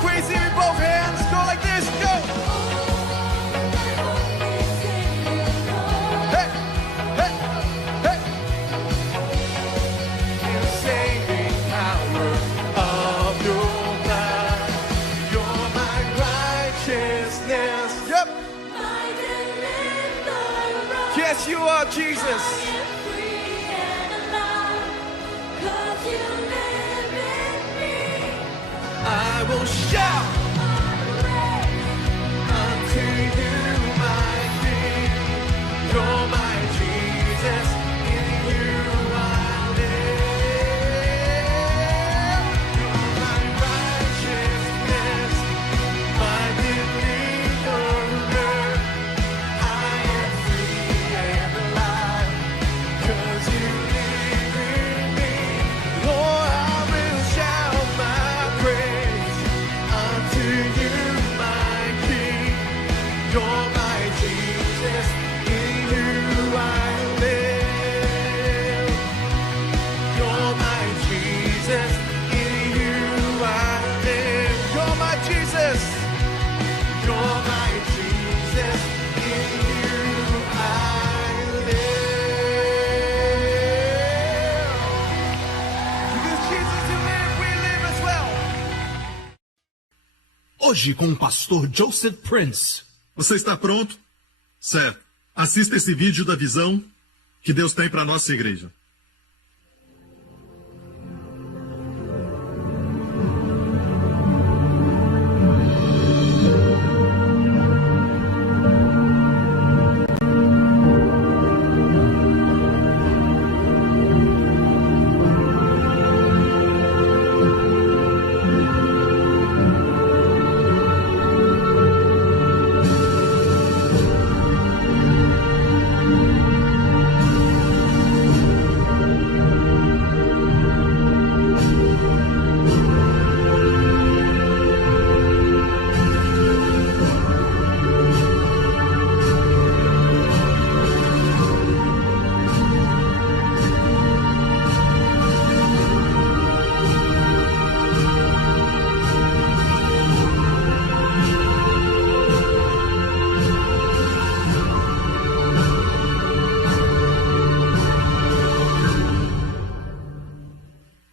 crazy with both hands. Go like this. Go. Hey, hey, hey. In the saving power of your blood, you're my righteousness. Yep. Yes, you are, Jesus. I will shout unto you, my King. You're my Jesus. In you I live. You're my righteousness, my deliverer. I am free and alive, 'cause you live in me. Lord, I will shout my praise unto you, my King. You're my Jesus, in you I live. You're my Jesus, in you I live. You're my Jesus. You're my Jesus, in you I live. Because Jesus you live, we live as well. Hoje com o pastor Joseph Prince. Você está pronto? Certo. Assista esse vídeo da visão que Deus tem para a nossa igreja.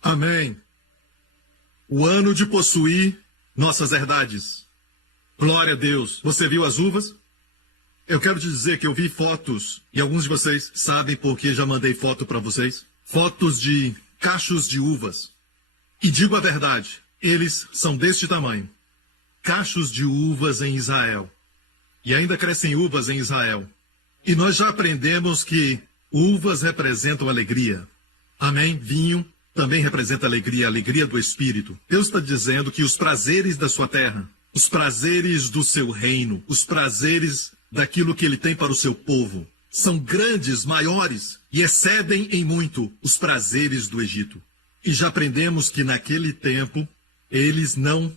Amém. O ano de possuir nossas herdades. Glória a Deus. Você viu as uvas? Eu quero te dizer que eu vi fotos, e alguns de vocês sabem porque já mandei foto para vocês. Fotos de cachos de uvas. E digo a verdade, eles são deste tamanho. Cachos de uvas em Israel. E ainda crescem uvas em Israel. E nós já aprendemos que uvas representam alegria. Amém? Vinho também representa alegria, a alegria do Espírito. Deus está dizendo que os prazeres da sua terra, os prazeres do seu reino, os prazeres daquilo que Ele tem para o seu povo, são grandes, maiores e excedem em muito os prazeres do Egito. E já aprendemos que naquele tempo eles não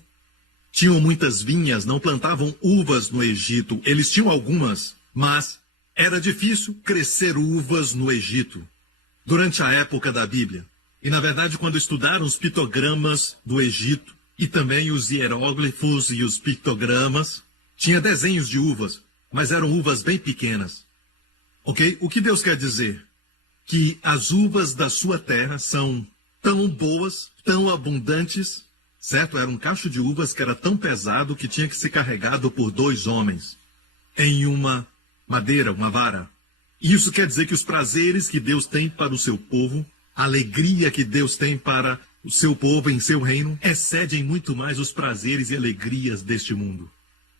tinham muitas vinhas, não plantavam uvas no Egito. Eles tinham algumas, mas era difícil crescer uvas no Egito durante a época da Bíblia. E, na verdade, quando estudaram os pictogramas do Egito e também os hieróglifos e os pictogramas, tinha desenhos de uvas, mas eram uvas bem pequenas. Ok? O que Deus quer dizer? Que as uvas da sua terra são tão boas, tão abundantes, certo? Era um cacho de uvas que era tão pesado que tinha que ser carregado por 2 homens em uma madeira, uma vara. E isso quer dizer que os prazeres que Deus tem para o seu povo, a alegria que Deus tem para o seu povo em seu reino, excedem muito mais os prazeres e alegrias deste mundo.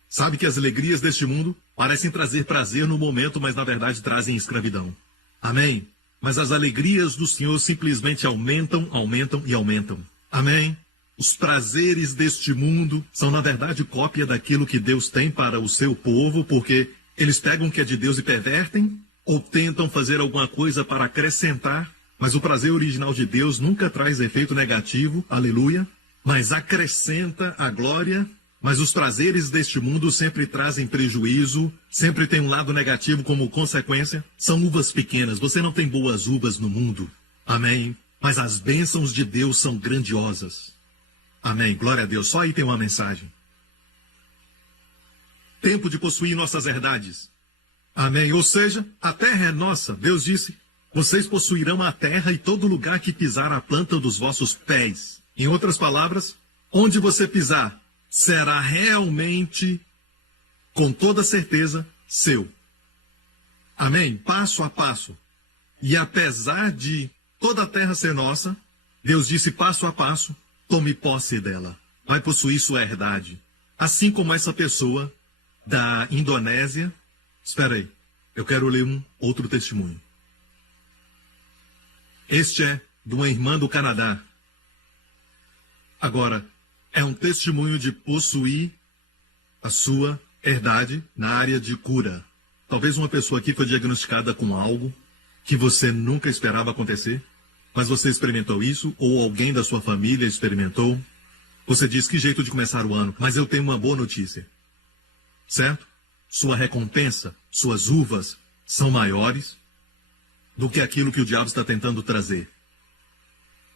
Sabe que as alegrias deste mundo parecem trazer prazer no momento, mas na verdade trazem escravidão. Amém? Mas as alegrias do Senhor simplesmente aumentam, aumentam e aumentam. Amém? Os prazeres deste mundo são na verdade cópia daquilo que Deus tem para o seu povo, porque eles pegam o que é de Deus e pervertem, ou tentam fazer alguma coisa para acrescentar. Mas o prazer original de Deus nunca traz efeito negativo, aleluia, mas acrescenta a glória. Mas os prazeres deste mundo sempre trazem prejuízo, sempre tem um lado negativo como consequência. São uvas pequenas, você não tem boas uvas no mundo, amém? Mas as bênçãos de Deus são grandiosas. Amém. Glória a Deus. Só aí tem uma mensagem. Tempo de possuir nossas herdades. Amém. Ou seja, a terra é nossa. Deus disse, vocês possuirão a terra e todo lugar que pisar a planta dos vossos pés. Em outras palavras, onde você pisar será realmente, com toda certeza, seu. Amém? Passo a passo. E apesar de toda a terra ser nossa, Deus disse passo a passo, tome posse dela. Vai possuir sua herdade. Assim como essa pessoa da Indonésia. Espera aí, eu quero ler um outro testemunho. Este é de uma irmã do Canadá. Agora, é um testemunho de possuir a sua herdade na área de cura. Talvez uma pessoa aqui foi diagnosticada com algo que você nunca esperava acontecer, mas você experimentou isso, ou alguém da sua família experimentou. Você diz, que jeito de começar o ano, mas eu tenho uma boa notícia. Certo? Sua recompensa, suas uvas, são maiores do que aquilo que o diabo está tentando trazer.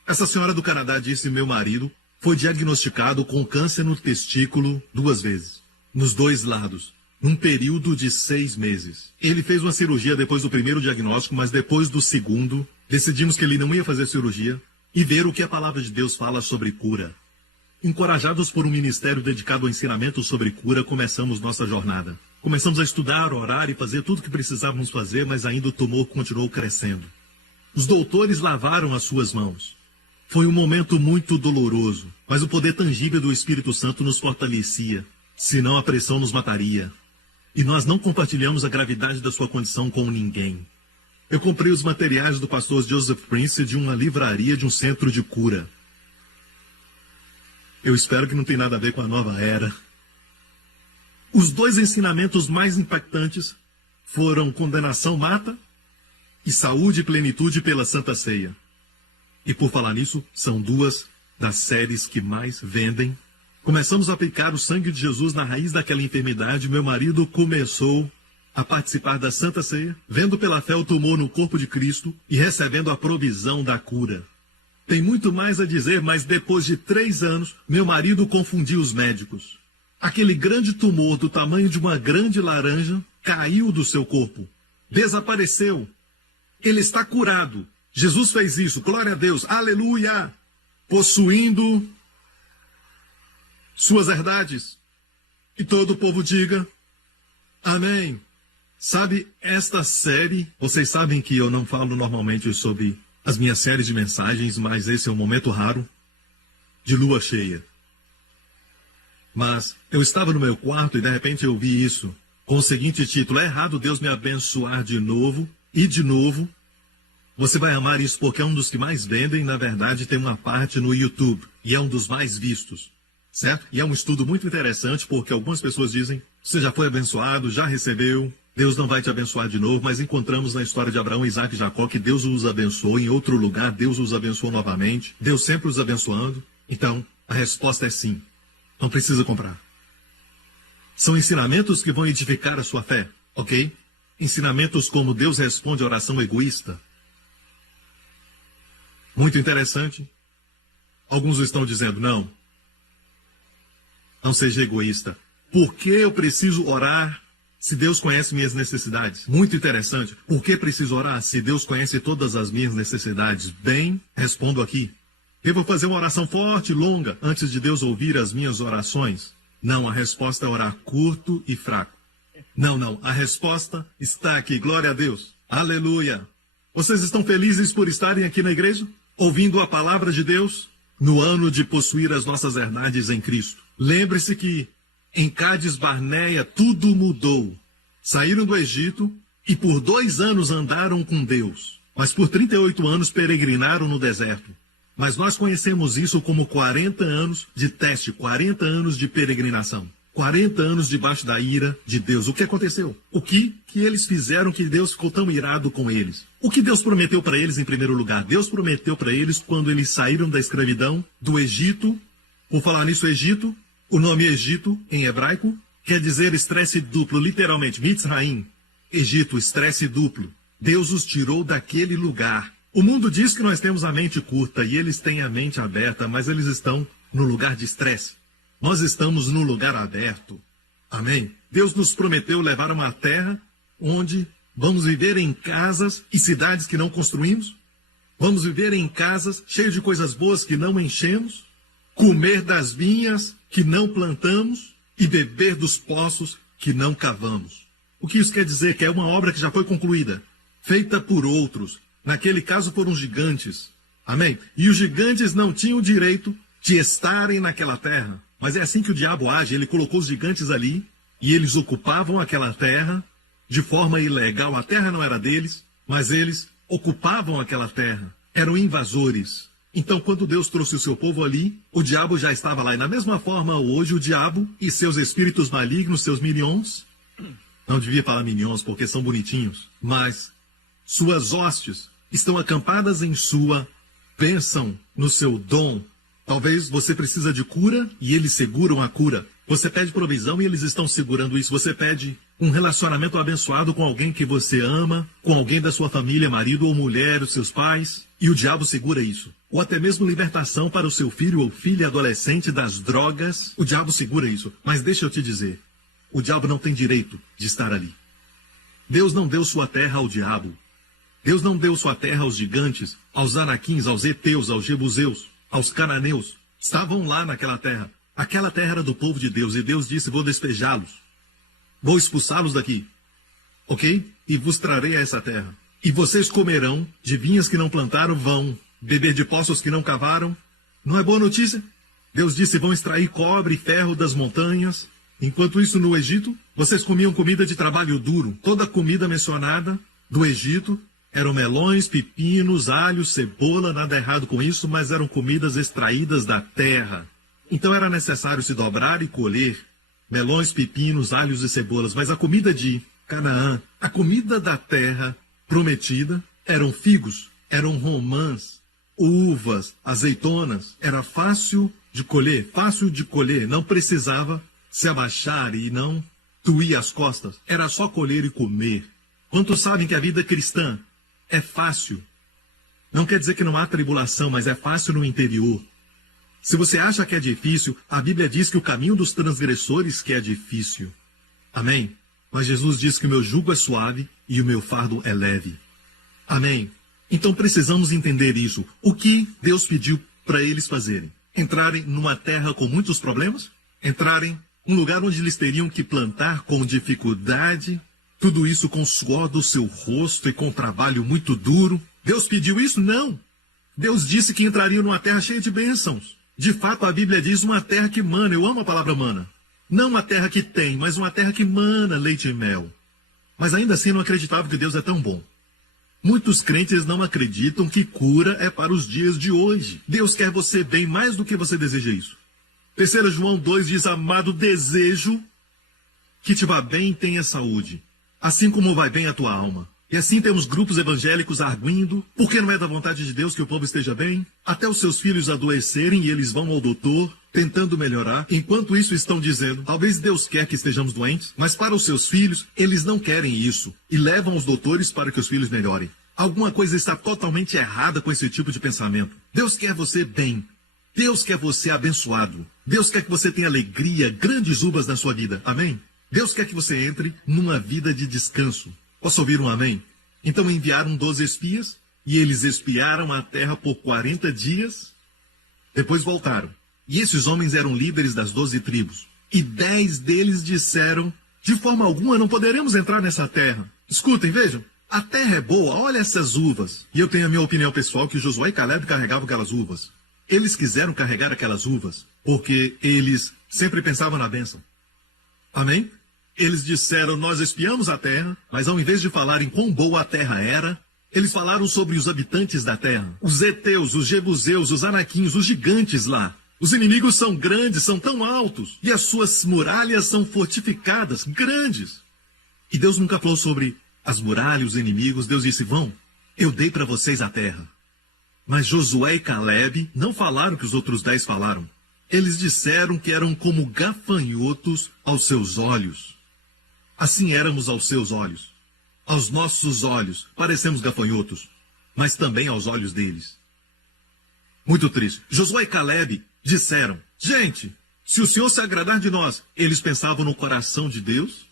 Essa senhora do Canadá disse, meu marido foi diagnosticado com câncer no testículo 2 vezes, nos 2 lados, num período de 6 meses. Ele fez uma cirurgia depois do primeiro diagnóstico, mas depois do segundo, decidimos que ele não ia fazer cirurgia e ver o que a palavra de Deus fala sobre cura. Encorajados por um ministério dedicado ao ensinamento sobre cura, começamos nossa jornada. Começamos a estudar, orar e fazer tudo o que precisávamos fazer, mas ainda o tumor continuou crescendo. Os doutores lavaram as suas mãos. Foi um momento muito doloroso, mas o poder tangível do Espírito Santo nos fortalecia, senão a pressão nos mataria. E nós não compartilhamos a gravidade da sua condição com ninguém. Eu comprei os materiais do pastor Joseph Prince de uma livraria de um centro de cura. Eu espero que não tenha nada a ver com a nova era. Os 2 ensinamentos mais impactantes foram condenação mata e saúde e plenitude pela Santa Ceia. E por falar nisso, são 2 das séries que mais vendem. Começamos a aplicar o sangue de Jesus na raiz daquela enfermidade. Meu marido começou a participar da Santa Ceia, vendo pela fé o tumor no corpo de Cristo e recebendo a provisão da cura. Tem muito mais a dizer, mas depois de 3 anos, meu marido confundiu os médicos. Aquele grande tumor do tamanho de uma grande laranja caiu do seu corpo. Desapareceu. Ele está curado. Jesus fez isso. Glória a Deus. Aleluia. Possuindo suas herdades. E todo o povo diga amém. Sabe, esta série, vocês sabem que eu não falo normalmente sobre as minhas séries de mensagens, mas esse é um momento raro de lua cheia. Mas eu estava no meu quarto e de repente eu vi isso, com o seguinte título: é errado Deus me abençoar de novo e de novo. Você vai amar isso porque é um dos que mais vendem, na verdade tem uma parte no YouTube, e é um dos mais vistos, certo? E é um estudo muito interessante porque algumas pessoas dizem, você já foi abençoado, já recebeu, Deus não vai te abençoar de novo, mas encontramos na história de Abraão, Isaac e Jacó que Deus os abençoou, em outro lugar Deus os abençoou novamente, Deus sempre os abençoando. Então, a resposta é sim. Não precisa comprar. São ensinamentos que vão edificar a sua fé, ok? Ensinamentos como Deus responde a oração egoísta. Muito interessante. Alguns estão dizendo, não seja egoísta. Por que eu preciso orar se Deus conhece minhas necessidades? Muito interessante. Por que preciso orar se Deus conhece todas as minhas necessidades? Bem, respondo aqui. Devo fazer uma oração forte, longa, antes de Deus ouvir as minhas orações? Não, a resposta é orar curto e fraco. Não, a resposta está aqui. Glória a Deus. Aleluia. Vocês estão felizes por estarem aqui na igreja? Ouvindo a palavra de Deus? No ano de possuir as nossas herdades em Cristo. Lembre-se que em Cádiz Barneia tudo mudou. Saíram do Egito e por 2 anos andaram com Deus. Mas por 38 anos peregrinaram no deserto. Mas nós conhecemos isso como 40 anos de teste, 40 anos de peregrinação. 40 anos debaixo da ira de Deus. O que aconteceu? O que eles fizeram que Deus ficou tão irado com eles? O que Deus prometeu para eles em primeiro lugar? Deus prometeu para eles quando eles saíram da escravidão do Egito. Por falar nisso, Egito, o nome Egito em hebraico quer dizer estresse duplo, literalmente, Mitzraim. Egito, estresse duplo. Deus os tirou daquele lugar. O mundo diz que nós temos a mente curta e eles têm a mente aberta, mas eles estão no lugar de estresse. Nós estamos no lugar aberto. Amém? Deus nos prometeu levar a uma terra onde vamos viver em casas e cidades que não construímos. Vamos viver em casas cheias de coisas boas que não enchemos. Comer das vinhas que não plantamos e beber dos poços que não cavamos. O que isso quer dizer? Que é uma obra que já foi concluída, feita por outros. Naquele caso foram gigantes. Amém? E os gigantes não tinham o direito de estarem naquela terra. Mas é assim que o diabo age. Ele colocou os gigantes ali e eles ocupavam aquela terra de forma ilegal. A terra não era deles, mas eles ocupavam aquela terra. Eram invasores. Então, quando Deus trouxe o seu povo ali, o diabo já estava lá. E da mesma forma, hoje, o diabo e seus espíritos malignos, seus minions, não devia falar minions porque são bonitinhos, mas suas hostes estão acampadas em sua bênção, no seu dom. Talvez você precisa de cura e eles seguram a cura. Você pede provisão e eles estão segurando isso. Você pede um relacionamento abençoado com alguém que você ama, com alguém da sua família, marido ou mulher, os seus pais, e o diabo segura isso. Ou até mesmo libertação para o seu filho ou filha adolescente das drogas, o diabo segura isso. Mas deixa eu te dizer, o diabo não tem direito de estar ali. Deus não deu sua terra ao diabo. Deus não deu sua terra aos gigantes, aos anaquins, aos heteus, aos jebuseus, aos cananeus. Estavam lá naquela terra. Aquela terra era do povo de Deus, e Deus disse, vou despejá-los. Vou expulsá-los daqui. Ok? E vos trarei a essa terra. E vocês comerão de vinhas que não plantaram, vão beber de poços que não cavaram. Não é boa notícia? Deus disse, vão extrair cobre e ferro das montanhas. Enquanto isso, no Egito, vocês comiam comida de trabalho duro. Toda a comida mencionada do Egito eram melões, pepinos, alhos, cebola, nada errado com isso, mas eram comidas extraídas da terra. Então era necessário se dobrar e colher melões, pepinos, alhos e cebolas. Mas a comida de Canaã, a comida da terra prometida, eram figos, eram romãs, uvas, azeitonas. Era fácil de colher, não precisava se abaixar e não tuir as costas. Era só colher e comer. Quantos sabem que a vida cristã é fácil? Não quer dizer que não há tribulação, mas é fácil no interior. Se você acha que é difícil, a Bíblia diz que o caminho dos transgressores que é difícil. Amém? Mas Jesus diz que o meu jugo é suave e o meu fardo é leve. Amém? Então precisamos entender isso. O que Deus pediu para eles fazerem? Entrarem numa terra com muitos problemas? Entrarem num lugar onde eles teriam que plantar com dificuldade? Tudo isso com o suor do seu rosto e com trabalho muito duro? Deus pediu isso? Não. Deus disse que entrariam numa terra cheia de bênçãos. De fato, a Bíblia diz uma terra que mana. Eu amo a palavra mana. Não uma terra que tem, mas uma terra que mana leite e mel. Mas ainda assim não acreditava que Deus é tão bom. Muitos crentes não acreditam que cura é para os dias de hoje. Deus quer você bem mais do que você deseja isso. 3 João 2 diz, amado, desejo que te vá bem e tenha saúde, assim como vai bem a tua alma. E assim temos grupos evangélicos arguindo, porque não é da vontade de Deus que o povo esteja bem? Até os seus filhos adoecerem e eles vão ao doutor, tentando melhorar. Enquanto isso estão dizendo, talvez Deus quer que estejamos doentes, mas para os seus filhos, eles não querem isso. E levam os doutores para que os filhos melhorem. Alguma coisa está totalmente errada com esse tipo de pensamento. Deus quer você bem. Deus quer você abençoado. Deus quer que você tenha alegria, grandes uvas na sua vida. Amém? Deus quer que você entre numa vida de descanso. Posso ouvir um amém? Então enviaram 12 espias, e eles espiaram a terra por 40 dias. Depois voltaram. E esses homens eram líderes das 12 tribos. E 10 deles disseram, de forma alguma não poderemos entrar nessa terra. Escutem, vejam. A terra é boa, olha essas uvas. E eu tenho a minha opinião pessoal que Josué e Caleb carregavam aquelas uvas. Eles quiseram carregar aquelas uvas, porque eles sempre pensavam na bênção. Amém? Eles disseram, nós espiamos a terra, mas ao invés de falarem quão boa a terra era, eles falaram sobre os habitantes da terra. Os heteus, os jebuseus, os anaquins, os gigantes lá. Os inimigos são grandes, são tão altos, e as suas muralhas são fortificadas, grandes. E Deus nunca falou sobre as muralhas, os inimigos. Deus disse, vão, eu dei para vocês a terra. Mas Josué e Caleb não falaram o que os outros 10 falaram. Eles disseram que eram como gafanhotos aos seus olhos. Assim éramos aos seus olhos. Aos nossos olhos parecemos gafanhotos, mas também aos olhos deles. Muito triste. Josué e Caleb disseram: gente, se o Senhor se agradar de nós, eles pensavam no coração de Deus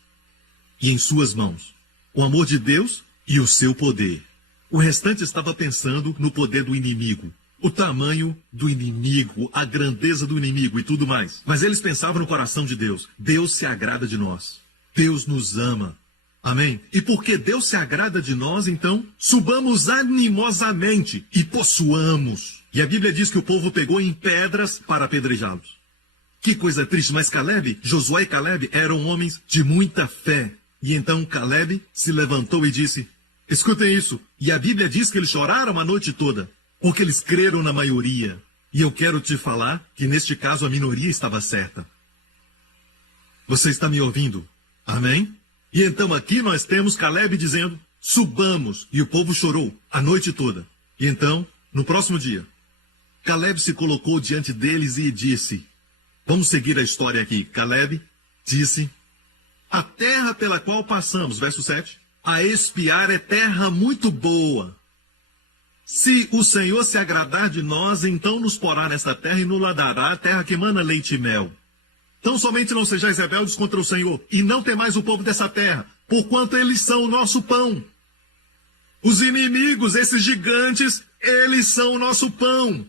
e em suas mãos, o amor de Deus e o seu poder. O restante estava pensando no poder do inimigo, o tamanho do inimigo, a grandeza do inimigo e tudo mais. Mas eles pensavam no coração de Deus. Deus se agrada de nós. Deus nos ama. Amém? E porque Deus se agrada de nós, então, subamos animosamente e possuamos. E a Bíblia diz que o povo pegou em pedras para apedrejá-los. Que coisa triste, mas Caleb, Josué e Caleb eram homens de muita fé. E então Caleb se levantou e disse: escutem isso. E a Bíblia diz que eles choraram a noite toda, porque eles creram na maioria. E eu quero te falar que neste caso a minoria estava certa. Você está me ouvindo? Amém? E então aqui nós temos Caleb dizendo: subamos. E o povo chorou a noite toda. E então, no próximo dia, Caleb se colocou diante deles e disse: vamos seguir a história aqui. Caleb disse: a terra pela qual passamos, verso 7, a espiar é terra muito boa. Se o Senhor se agradar de nós, então nos porá nessa terra e nos dará a terra que emana leite e mel. Tão somente não sejais rebeldes contra o Senhor, e não temais o povo dessa terra, porquanto eles são o nosso pão. Os inimigos, esses gigantes, eles são o nosso pão.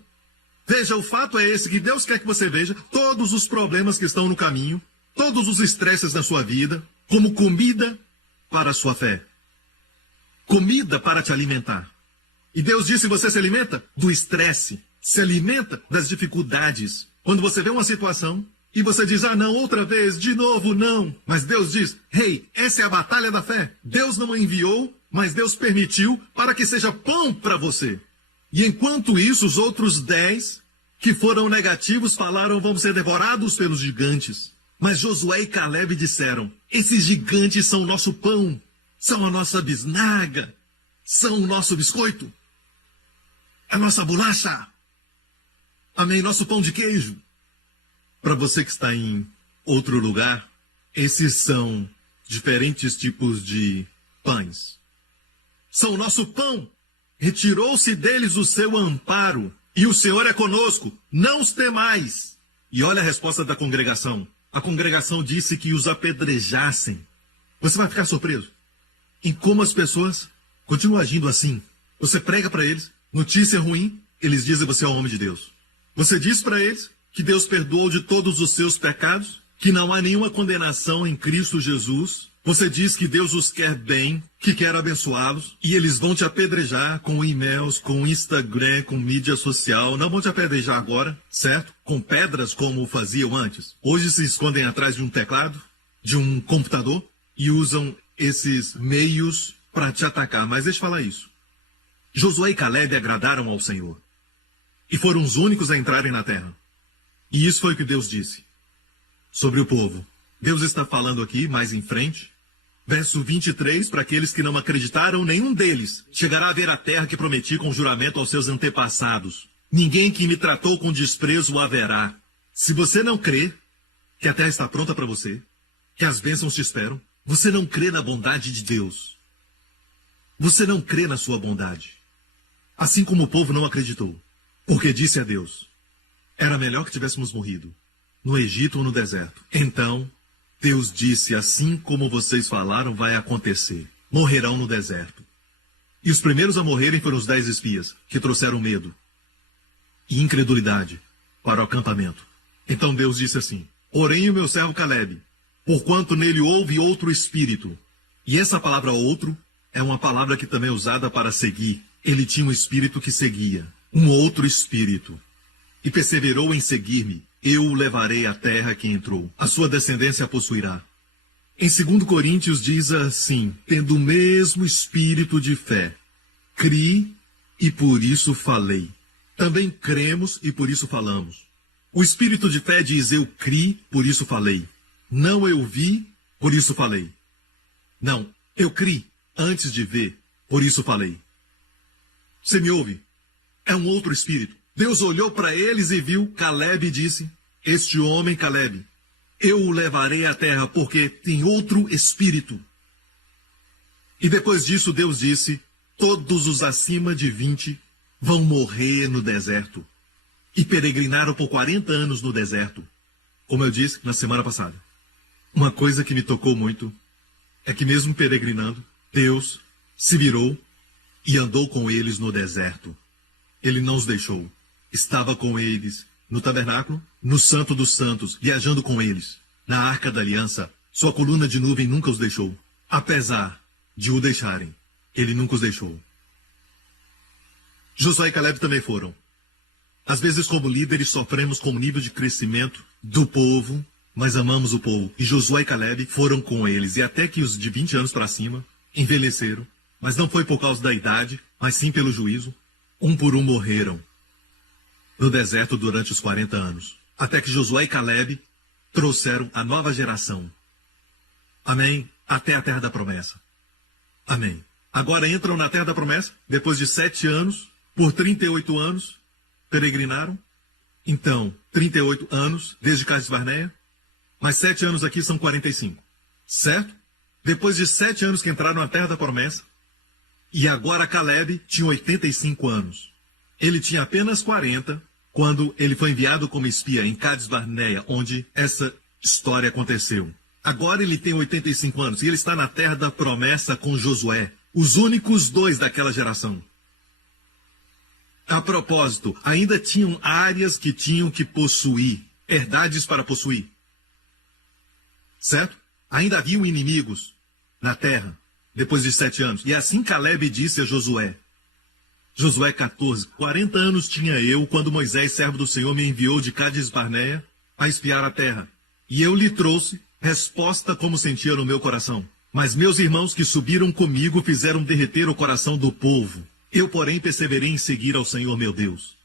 Veja, o fato é esse, que Deus quer que você veja todos os problemas que estão no caminho, todos os estresses na sua vida, como comida para a sua fé. Comida para te alimentar. E Deus disse: você se alimenta do estresse, se alimenta das dificuldades. Quando você vê uma situação e você diz: ah, não, outra vez, de novo, não. Mas Deus diz: hey, essa é a batalha da fé. Deus não a enviou, mas Deus permitiu para que seja pão para você. E enquanto isso, os outros 10 que foram negativos falaram: vamos ser devorados pelos gigantes. Mas Josué e Caleb disseram: esses gigantes são o nosso pão, são a nossa bisnaga, são o nosso biscoito, a nossa bolacha. Amém? Nosso pão de queijo. Para você que está em outro lugar, esses são diferentes tipos de pães. São o nosso pão. Retirou-se deles o seu amparo, e o Senhor é conosco, não os temais. E olha a resposta da congregação. A congregação disse que os apedrejassem. Você vai ficar surpreso em como as pessoas continuam agindo assim. Você prega para eles notícia ruim, eles dizem: você é o homem de Deus. Você diz para eles que Deus perdoou de todos os seus pecados, que não há nenhuma condenação em Cristo Jesus. Você diz que Deus os quer bem, que quer abençoá-los, e eles vão te apedrejar com e-mails, com Instagram, com mídia social. Não vão te apedrejar agora, certo? Com pedras como faziam antes. Hoje se escondem atrás de um teclado, de um computador, e usam esses meios para te atacar. Mas deixa eu falar isso. Josué e Caleb agradaram ao Senhor, e foram os únicos a entrarem na terra. E isso foi o que Deus disse sobre o povo. Deus está falando aqui, mais em frente, verso 23, para aqueles que não acreditaram, nenhum deles chegará a ver a terra que prometi com juramento aos seus antepassados. Ninguém que me tratou com desprezo o haverá. Se você não crê que a terra está pronta para você, que as bênçãos te esperam, você não crê na bondade de Deus. Você não crê na sua bondade. Assim como o povo não acreditou, porque disse a Deus: era melhor que tivéssemos morrido no Egito ou no deserto. Então Deus disse: assim como vocês falaram, vai acontecer. Morrerão no deserto. E os primeiros a morrerem foram os 10 espias, que trouxeram medo e incredulidade para o acampamento. Então Deus disse assim: porém o meu servo Caleb, porquanto nele houve outro espírito. E essa palavra outro é uma palavra que também é usada para seguir. Ele tinha um espírito que seguia, um outro espírito. E perseverou em seguir-me. Eu o levarei à terra que entrou. A sua descendência a possuirá. Em 2 Coríntios diz assim: tendo o mesmo espírito de fé, criei e por isso falei. Também cremos e por isso falamos. O espírito de fé diz: eu criei, por isso falei. Não eu vi, por isso falei. Não, eu criei antes de ver, por isso falei. Você me ouve? É um outro espírito. Deus olhou para eles e viu Caleb e disse: este homem, Caleb, eu o levarei à terra porque tem outro espírito. E depois disso Deus disse: todos os acima de 20 vão morrer no deserto. e peregrinaram por 40 anos no deserto. Como eu disse na semana passada, uma coisa que me tocou muito é que mesmo peregrinando, Deus se virou e andou com eles no deserto. Ele não os deixou. Estava com eles no tabernáculo, no Santo dos Santos, viajando com eles. Na Arca da Aliança, sua coluna de nuvem nunca os deixou. Apesar de o deixarem, ele nunca os deixou. Josué e Caleb também foram. Às vezes, como líderes, sofremos com o nível de crescimento do povo, mas amamos o povo. E Josué e Caleb foram com eles. E até que os de 20 anos para cima envelheceram. Mas não foi por causa da idade, mas sim pelo juízo. Um por um morreram no deserto durante os 40 anos. Até que Josué e Caleb trouxeram a nova geração. Amém? Até a terra da promessa. Amém. Agora entram na terra da promessa, depois de 7 anos, por 38 anos, peregrinaram. Então, 38 anos, desde Cades Barneia, mais 7 anos aqui são 45. Certo? Depois de 7 anos que entraram na terra da promessa, e agora Caleb tinha 85 anos. Ele tinha apenas 40 quando ele foi enviado como espia em Cades Barneia, onde essa história aconteceu. Agora ele tem 85 anos e ele está na terra da promessa com Josué, os únicos 2 daquela geração. A propósito, ainda tinham áreas que tinham que possuir, herdades para possuir. Certo? Ainda haviam inimigos na terra, depois de 7 anos. E assim Caleb disse a Josué. Josué 14, 40 anos tinha eu quando Moisés, servo do Senhor, me enviou de Cades Barneia a espiar a terra. E eu lhe trouxe resposta como sentia no meu coração. Mas meus irmãos que subiram comigo fizeram derreter o coração do povo. Eu, porém, perseverei em seguir ao Senhor meu Deus.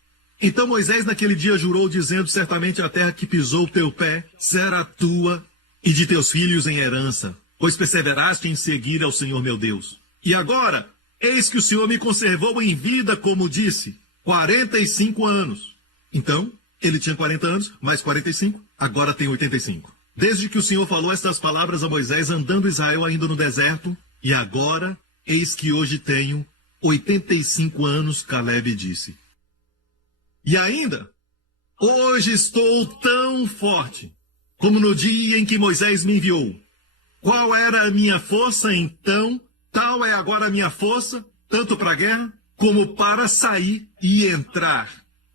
Então Moisés naquele dia jurou, dizendo, certamente a terra que pisou o teu pé será tua e de teus filhos em herança, pois perseveraste em seguir ao Senhor meu Deus. E agora, eis que o Senhor me conservou em vida, como disse, 45 anos. Então, ele tinha 40 anos, mais 45, agora tem 85. Desde que o Senhor falou estas palavras a Moisés, andando Israel ainda no deserto, e agora, eis que hoje tenho 85 anos, Caleb disse. E ainda, hoje estou tão forte, como no dia em que Moisés me enviou. Qual era a minha força então? Tal é agora a minha força, tanto para a guerra, como para sair e entrar.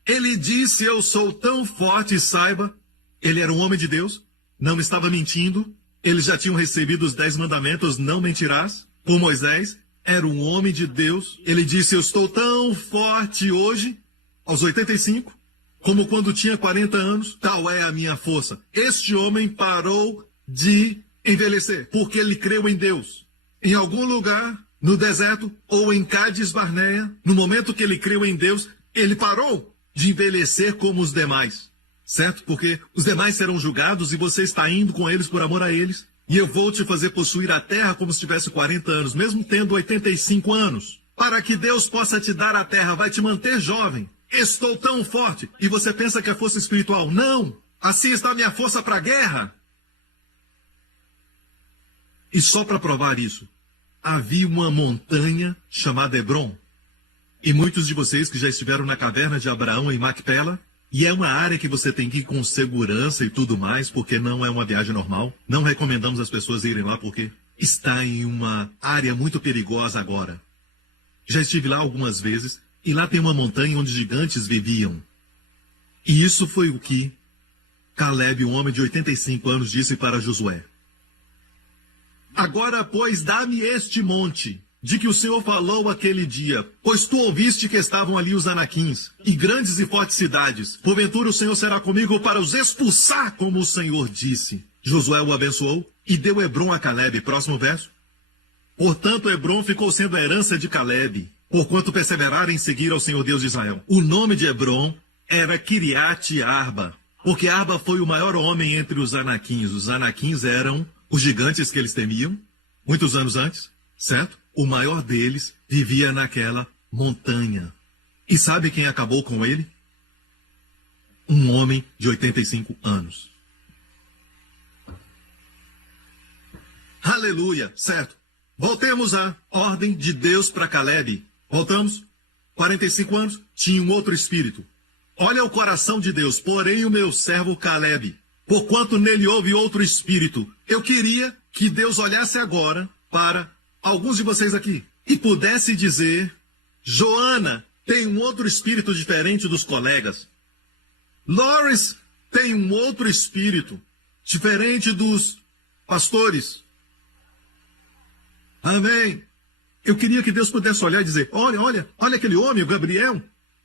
Ele disse, eu sou tão forte, saiba, ele era um homem de Deus, não estava mentindo, eles já tinham recebido os 10 mandamentos, não mentirás, por Moisés, era um homem de Deus. Ele disse, eu estou tão forte hoje, aos 85, como quando tinha 40 anos, tal é a minha força. Este homem parou de envelhecer, porque ele creu em Deus. Em algum lugar, no deserto, ou em Cades Barneia, no momento que ele creu em Deus, ele parou de envelhecer como os demais. Certo? Porque os demais serão julgados e você está indo com eles por amor a eles. E eu vou te fazer possuir a terra como se tivesse 40 anos, mesmo tendo 85 anos. Para que Deus possa te dar a terra, vai te manter jovem. Estou tão forte. E você pensa que é força espiritual? Não! Assim está a minha força para a guerra. E só para provar isso, havia uma montanha chamada Hebron. E muitos de vocês que já estiveram na caverna de Abraão em Macpela, e é uma área que você tem que ir com segurança e tudo mais, porque não é uma viagem normal. Não recomendamos as pessoas irem lá porque está em uma área muito perigosa agora. Já estive lá algumas vezes, e lá tem uma montanha onde gigantes viviam. E isso foi o que Caleb, um homem de 85 anos, disse para Josué. Agora, pois, dá-me este monte, de que o Senhor falou aquele dia, pois tu ouviste que estavam ali os anaquins, e grandes e fortes cidades. Porventura o Senhor será comigo para os expulsar, como o Senhor disse. Josué o abençoou e deu Hebron a Caleb. Próximo verso. Portanto, Hebron ficou sendo a herança de Caleb, porquanto perseveraram em seguir ao Senhor Deus de Israel. O nome de Hebron era Kiriat Arba, porque Arba foi o maior homem entre os anaquins. Os anaquins eram os gigantes que eles temiam, muitos anos antes, certo? O maior deles vivia naquela montanha. E sabe quem acabou com ele? Um homem de 85 anos. Aleluia, certo? Voltemos à ordem de Deus para Caleb. Voltamos? 45 anos, tinha um outro espírito. Olha o coração de Deus, porém o meu servo Caleb, porquanto nele houve outro espírito. Eu queria que Deus olhasse agora para alguns de vocês aqui e pudesse dizer: Joana tem um outro espírito diferente dos colegas. Lawrence tem um outro espírito diferente dos pastores. Amém. Eu queria que Deus pudesse olhar e dizer: olha aquele homem, o Gabriel.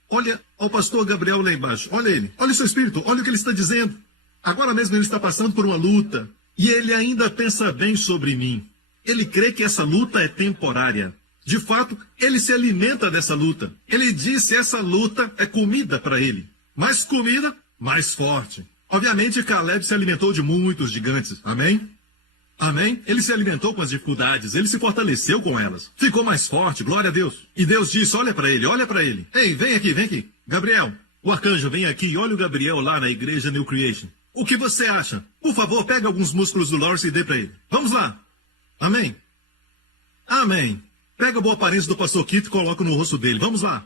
Olha o pastor Gabriel lá embaixo. Olha ele. Olha o seu espírito. Olha o que ele está dizendo. Agora mesmo ele está passando por uma luta. E ele ainda pensa bem sobre mim. Ele crê que essa luta é temporária. De fato, ele se alimenta dessa luta. Ele disse: essa luta é comida para ele. Mais comida, mais forte. Obviamente, Caleb se alimentou de muitos gigantes. Amém? Amém? Ele se alimentou com as dificuldades, ele se fortaleceu com elas. Ficou mais forte, glória a Deus. E Deus disse: olha para ele, olha para ele. Ei, vem aqui. Gabriel, o arcanjo, vem aqui e olha o Gabriel lá na igreja New Creation. O que você acha? Por favor, pega alguns músculos do Lawrence e dê para ele. Vamos lá. Amém? Amém. Pega a boa aparência do pastor Kit e coloca no rosto dele. Vamos lá.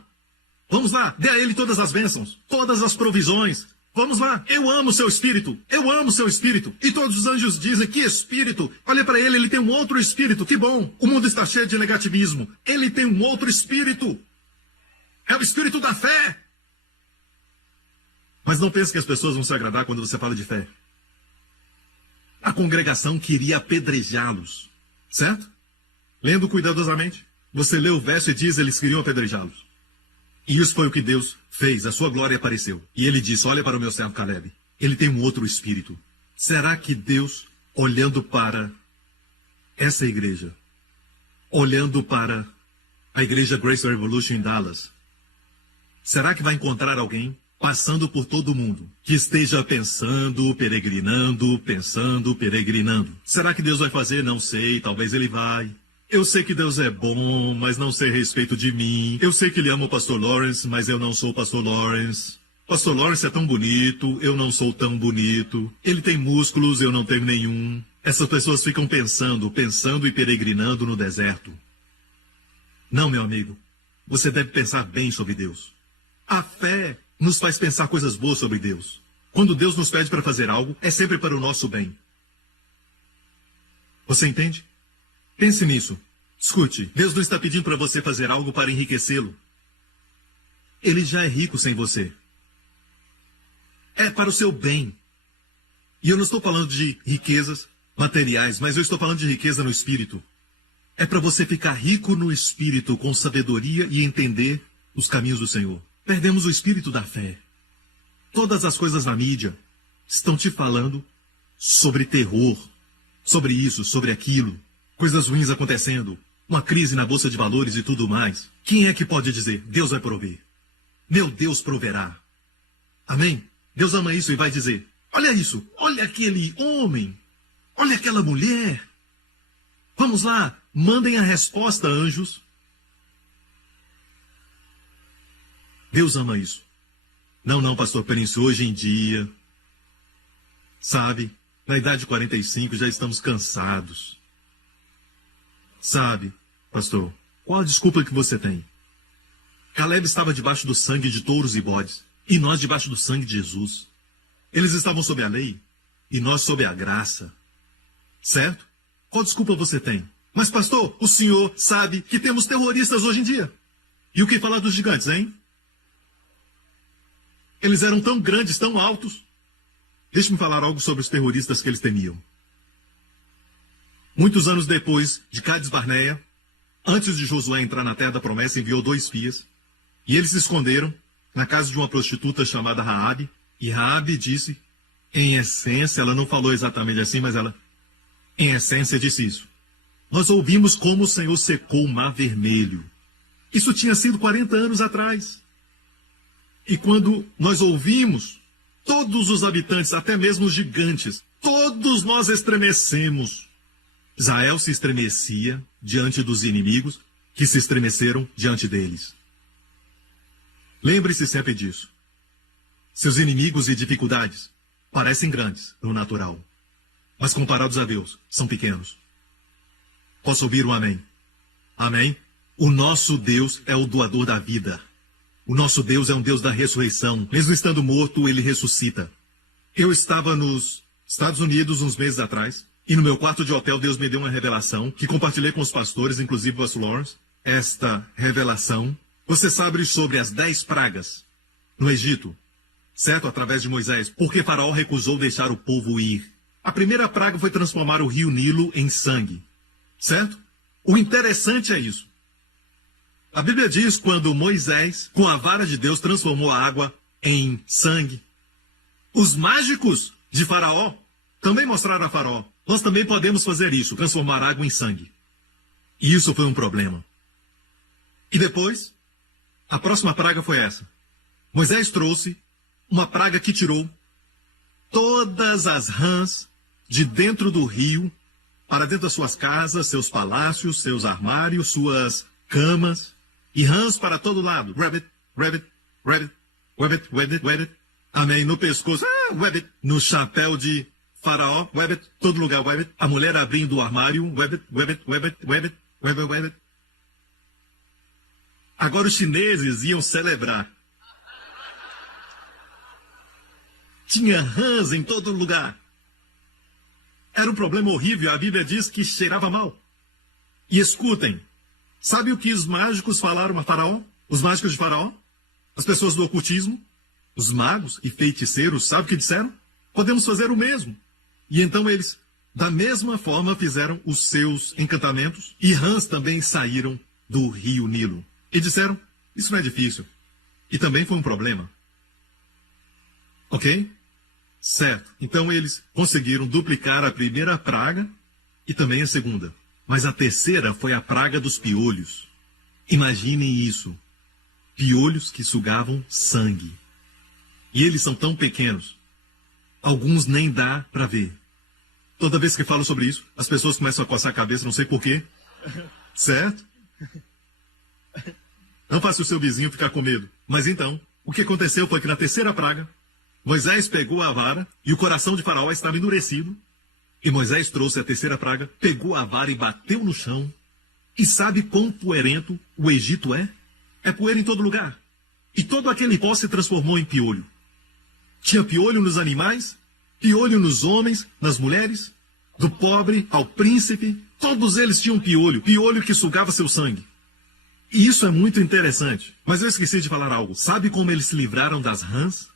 Vamos lá. Dê a ele todas as bênçãos, todas as provisões. Vamos lá, eu amo seu espírito, eu amo seu espírito. E todos os anjos dizem: que espírito? Olha para ele, ele tem um outro espírito, que bom. O mundo está cheio de negativismo. Ele tem um outro espírito. É o espírito da fé. Mas não pense que as pessoas vão se agradar quando você fala de fé. A congregação queria apedrejá-los, certo? Lendo cuidadosamente, você lê o verso e diz: eles queriam apedrejá-los. E isso foi o que Deus fez, a sua glória apareceu. E ele disse: olha para o meu servo Caleb, ele tem um outro espírito. Será que Deus, olhando para essa igreja, olhando para a igreja Grace Revolution em Dallas, será que vai encontrar alguém passando por todo mundo, que esteja pensando, peregrinando? Será que Deus vai fazer? Não sei, talvez ele vai. Eu sei que Deus é bom, mas não sei a respeito de mim. Eu sei que ele ama o pastor Lawrence, mas eu não sou o pastor Lawrence. Pastor Lawrence é tão bonito, eu não sou tão bonito. Ele tem músculos, eu não tenho nenhum. Essas pessoas ficam pensando e peregrinando no deserto. Não, meu amigo. Você deve pensar bem sobre Deus. A fé nos faz pensar coisas boas sobre Deus. Quando Deus nos pede para fazer algo, é sempre para o nosso bem. Você entende? Pense nisso. Escute, Deus não está pedindo para você fazer algo para enriquecê-lo. Ele já é rico sem você. É para o seu bem. E eu não estou falando de riquezas materiais, mas eu estou falando de riqueza no espírito. É para você ficar rico no espírito, com sabedoria e entender os caminhos do Senhor. Perdemos o espírito da fé. Todas as coisas na mídia estão te falando sobre terror, sobre isso, sobre aquilo. Coisas ruins acontecendo, uma crise na bolsa de valores e tudo mais. Quem é que pode dizer: Deus vai prover? Meu Deus proverá. Amém? Deus ama isso e vai dizer: olha isso, olha aquele homem, olha aquela mulher. Vamos lá, mandem a resposta, anjos. Deus ama isso. Não, pastor Prince, hoje em dia, sabe, na idade de 45 já estamos cansados. Sabe, pastor, qual a desculpa que você tem? Caleb estava debaixo do sangue de touros e bodes, e nós debaixo do sangue de Jesus. Eles estavam sob a lei, e nós sob a graça. Certo? Qual desculpa você tem? Mas, pastor, o senhor sabe que temos terroristas hoje em dia. E o que falar dos gigantes, hein? Eles eram tão grandes, tão altos. Deixe-me falar algo sobre os terroristas que eles temiam. Muitos anos depois de Cades Barneia, antes de Josué entrar na terra da promessa, enviou 2 espias. E eles se esconderam na casa de uma prostituta chamada Raabe. E Raabe disse, em essência, ela não falou exatamente assim, mas ela, em essência, disse isso: nós ouvimos como o Senhor secou o Mar Vermelho. Isso tinha sido 40 anos atrás. E quando nós ouvimos, todos os habitantes, até mesmo os gigantes, todos nós estremecemos. Israel se estremecia diante dos inimigos que se estremeceram diante deles. Lembre-se sempre disso. Seus inimigos e dificuldades parecem grandes no natural, mas comparados a Deus, são pequenos. Posso ouvir um amém? Amém? O nosso Deus é o doador da vida. O nosso Deus é um Deus da ressurreição. Mesmo estando morto, ele ressuscita. Eu estava nos Estados Unidos uns meses atrás, e no meu quarto de hotel Deus me deu uma revelação, que compartilhei com os pastores, inclusive o pastor Lawrence. Esta revelação, você sabe sobre as 10 pragas no Egito, certo? Através de Moisés, porque Faraó recusou deixar o povo ir. A primeira praga foi transformar o rio Nilo em sangue, certo? O interessante é isso. A Bíblia diz quando Moisés, com a vara de Deus, transformou a água em sangue. Os mágicos de Faraó também mostraram a Faraó: nós também podemos fazer isso, transformar água em sangue. E isso foi um problema. E depois, a próxima praga foi essa. Moisés trouxe uma praga que tirou todas as rãs de dentro do rio para dentro das suas casas, seus palácios, seus armários, suas camas, e rãs para todo lado. Rabbit, rabbit, rabbit, rabbit, rabbit, rabbit. Amém. No pescoço, rabbit. No chapéu de Faraó, rabbit. Todo lugar, rabbit. A mulher abrindo o armário, rabbit, rabbit, rabbit, rabbit, rabbit, rabbit. Agora os chineses iam celebrar. Tinha rãs em todo lugar. Era um problema horrível. A Bíblia diz que cheirava mal. E escutem. Sabe o que os mágicos falaram a Faraó? Os mágicos de Faraó? As pessoas do ocultismo? Os magos e feiticeiros, sabe o que disseram? Podemos fazer o mesmo. E então eles, da mesma forma, fizeram os seus encantamentos. E rãs também saíram do rio Nilo. E disseram, isso não é difícil. E também foi um problema. Ok? Certo. Então eles conseguiram duplicar a primeira praga e também a segunda. Mas a terceira foi a praga dos piolhos. Imaginem isso. Piolhos que sugavam sangue. E eles são tão pequenos. Alguns nem dá para ver. Toda vez que falo sobre isso, as pessoas começam a coçar a cabeça, não sei porquê. Certo? Não faça o seu vizinho ficar com medo. Mas então, o que aconteceu foi que na terceira praga, Moisés pegou a vara e o coração de Faraó estava endurecido. E Moisés trouxe a terceira praga, pegou a vara e bateu no chão. E sabe quão poeirento o Egito é? É poeira em todo lugar. E todo aquele pó se transformou em piolho. Tinha piolho nos animais, piolho nos homens, nas mulheres, do pobre ao príncipe. Todos eles tinham piolho, piolho que sugava seu sangue. E isso é muito interessante. Mas eu esqueci de falar algo. Sabe como eles se livraram das rãs?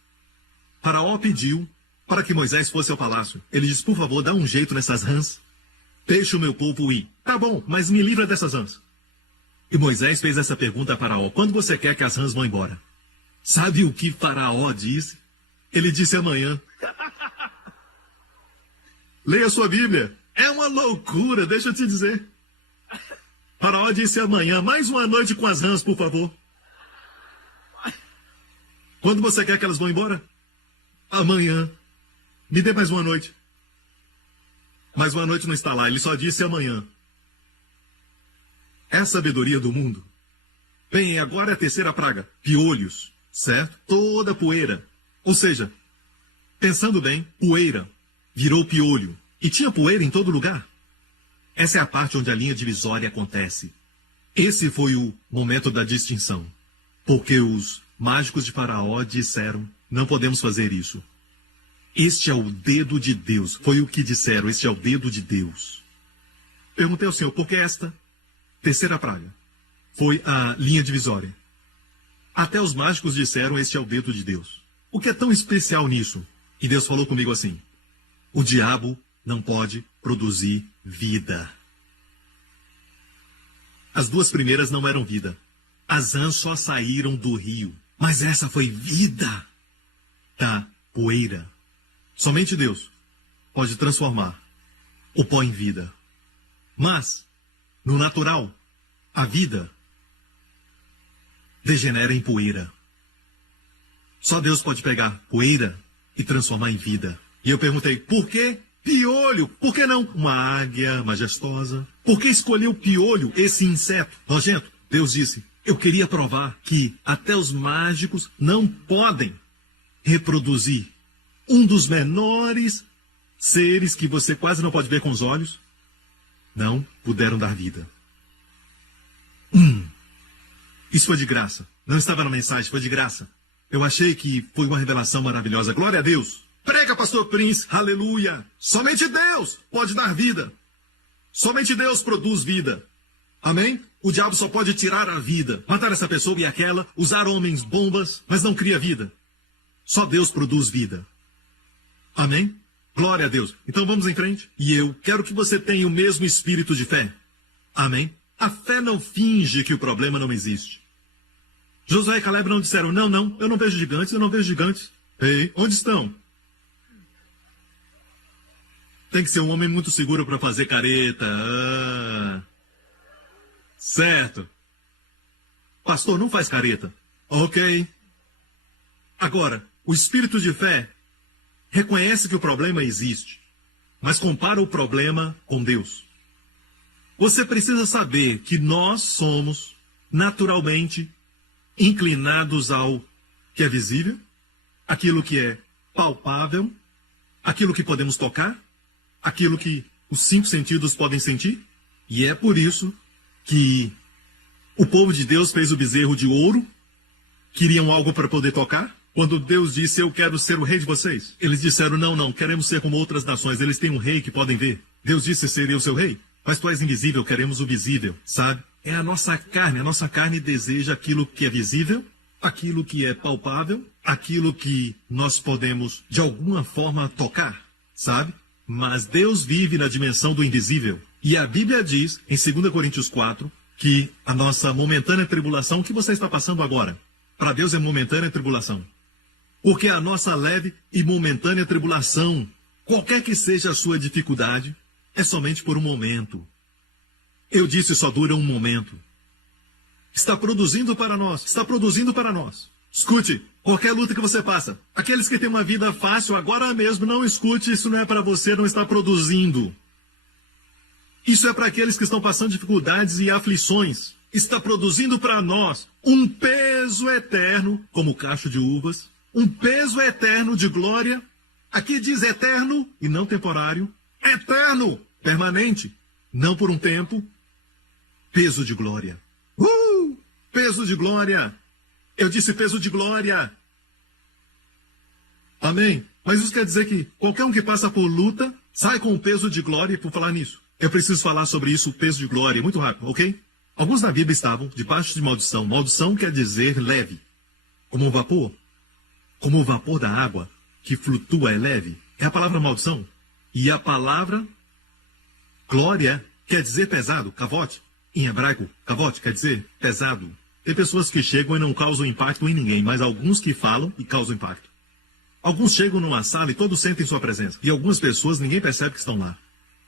Faraó pediu para que Moisés fosse ao palácio. Ele disse, por favor, dá um jeito nessas rãs. Deixa o meu povo ir. Tá bom, mas me livra dessas rãs. E Moisés fez essa pergunta a Faraó. Quando você quer que as rãs vão embora? Sabe o que Faraó disse? Ele disse amanhã. Leia sua Bíblia. É uma loucura, deixa eu te dizer. Faraó disse amanhã, mais uma noite com as rãs, por favor. Quando você quer que elas vão embora? Amanhã. Me dê mais uma noite. Mais uma noite não está lá, ele só disse amanhã. É a sabedoria do mundo. Bem, agora é a terceira praga. Piolhos, certo? Toda poeira. Ou seja, pensando bem, poeira virou piolho. E tinha poeira em todo lugar. Essa é a parte onde a linha divisória acontece. Esse foi o momento da distinção. Porque os mágicos de Faraó disseram, não podemos fazer isso. Este é o dedo de Deus. Foi o que disseram, este é o dedo de Deus. Perguntei ao Senhor, por que esta terceira praga foi a linha divisória? Até os mágicos disseram, este é o dedo de Deus. O que é tão especial nisso? E Deus falou comigo assim, o diabo não pode produzir vida. As duas primeiras não eram vida. As rãs só saíram do rio. Mas essa foi vida da poeira. Somente Deus pode transformar o pó em vida. Mas, no natural, a vida degenera em poeira. Só Deus pode pegar poeira e transformar em vida. E eu perguntei, por que piolho? Por que não uma águia majestosa? Por que escolheu piolho, esse inseto nojento? Deus disse, eu queria provar que até os mágicos não podem reproduzir um dos menores seres que você quase não pode ver com os olhos. Não puderam dar vida. Isso foi de graça. Não estava na mensagem, foi de graça. Eu achei que foi uma revelação maravilhosa. Glória a Deus. Prega, pastor Prince. Aleluia. Somente Deus pode dar vida. Somente Deus produz vida. Amém? O diabo só pode tirar a vida, matar essa pessoa e aquela, usar homens bombas, mas não cria vida. Só Deus produz vida. Amém? Glória a Deus. Então vamos em frente. E eu quero que você tenha o mesmo espírito de fé. Amém? A fé não finge que o problema não existe. Josué e Caleb não disseram, não, eu não vejo gigantes, eu não vejo gigantes. Ei, onde estão? Tem que ser um homem muito seguro para fazer careta. Certo. Pastor, não faz careta. Ok. Agora, o espírito de fé reconhece que o problema existe, mas compara o problema com Deus. Você precisa saber que nós somos naturalmente inclinados ao que é visível, aquilo que é palpável, aquilo que podemos tocar, aquilo que os 5 sentidos podem sentir. E é por isso que o povo de Deus fez o bezerro de ouro, queriam algo para poder tocar. Quando Deus disse, eu quero ser o rei de vocês, eles disseram, não, queremos ser como outras nações, eles têm um rei que podem ver. Deus disse, seria o seu rei, mas tu és invisível, queremos o visível, sabe? É a nossa carne deseja aquilo que é visível, aquilo que é palpável, aquilo que nós podemos, de alguma forma, tocar, sabe? Mas Deus vive na dimensão do invisível. E a Bíblia diz, em 2 Coríntios 4, que a nossa momentânea tribulação, o que você está passando agora, para Deus é momentânea tribulação. Porque a nossa leve e momentânea tribulação, qualquer que seja a sua dificuldade, é somente por um momento. Eu disse, só dura um momento. Está produzindo para nós, está produzindo para nós. Escute, qualquer luta que você passa, aqueles que têm uma vida fácil, agora mesmo, não escute, isso não é para você, não está produzindo. Isso é para aqueles que estão passando dificuldades e aflições. Está produzindo para nós um peso eterno, como cacho de uvas, um peso eterno de glória. Aqui diz eterno e não temporário. Eterno, permanente, não por um tempo. Peso de glória. Peso de glória. Eu disse peso de glória. Amém? Mas isso quer dizer que qualquer um que passa por luta sai com o peso de glória. E por falar nisso, eu preciso falar sobre isso, o peso de glória, muito rápido, ok? Alguns na Bíblia estavam debaixo de maldição. Maldição quer dizer leve, como um vapor. Como o vapor da água que flutua é leve. É a palavra maldição. E a palavra glória quer dizer pesado, cavote. Em hebraico, cavote quer dizer pesado. Tem pessoas que chegam e não causam impacto em ninguém, mas alguns que falam e causam impacto. Alguns chegam numa sala e todos sentem sua presença. E algumas pessoas ninguém percebe que estão lá.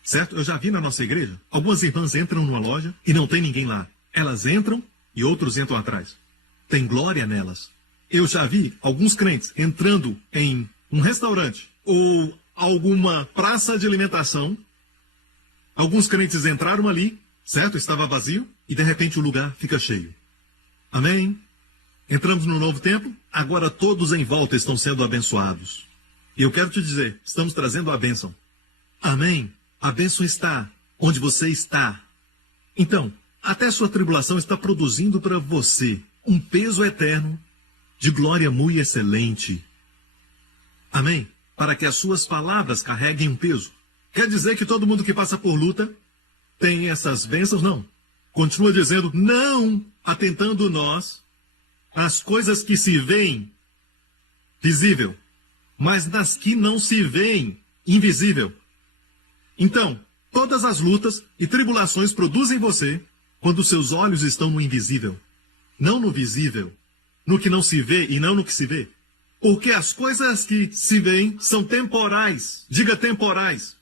Certo? Eu já vi na nossa igreja. Algumas irmãs entram numa loja e não tem ninguém lá. Elas entram e outros entram atrás. Tem glória nelas. Eu já vi alguns crentes entrando em um restaurante ou alguma praça de alimentação. Alguns crentes entraram ali, certo? Estava vazio e de repente o lugar fica cheio. Amém? Entramos no novo templo, agora todos em volta estão sendo abençoados. E eu quero te dizer, estamos trazendo a bênção. Amém? A bênção está onde você está. Então, até sua tribulação está produzindo para você um peso eterno de glória muito excelente. Amém? Para que as suas palavras carreguem um peso. Quer dizer que todo mundo que passa por luta tem essas bênçãos? Não. Continua dizendo, não atentando nós às coisas que se veem visível, mas nas que não se veem invisível. Então, todas as lutas e tribulações produzem você quando seus olhos estão no invisível, não no visível, no que não se vê e não no que se vê. Porque as coisas que se veem são temporais. Diga temporais.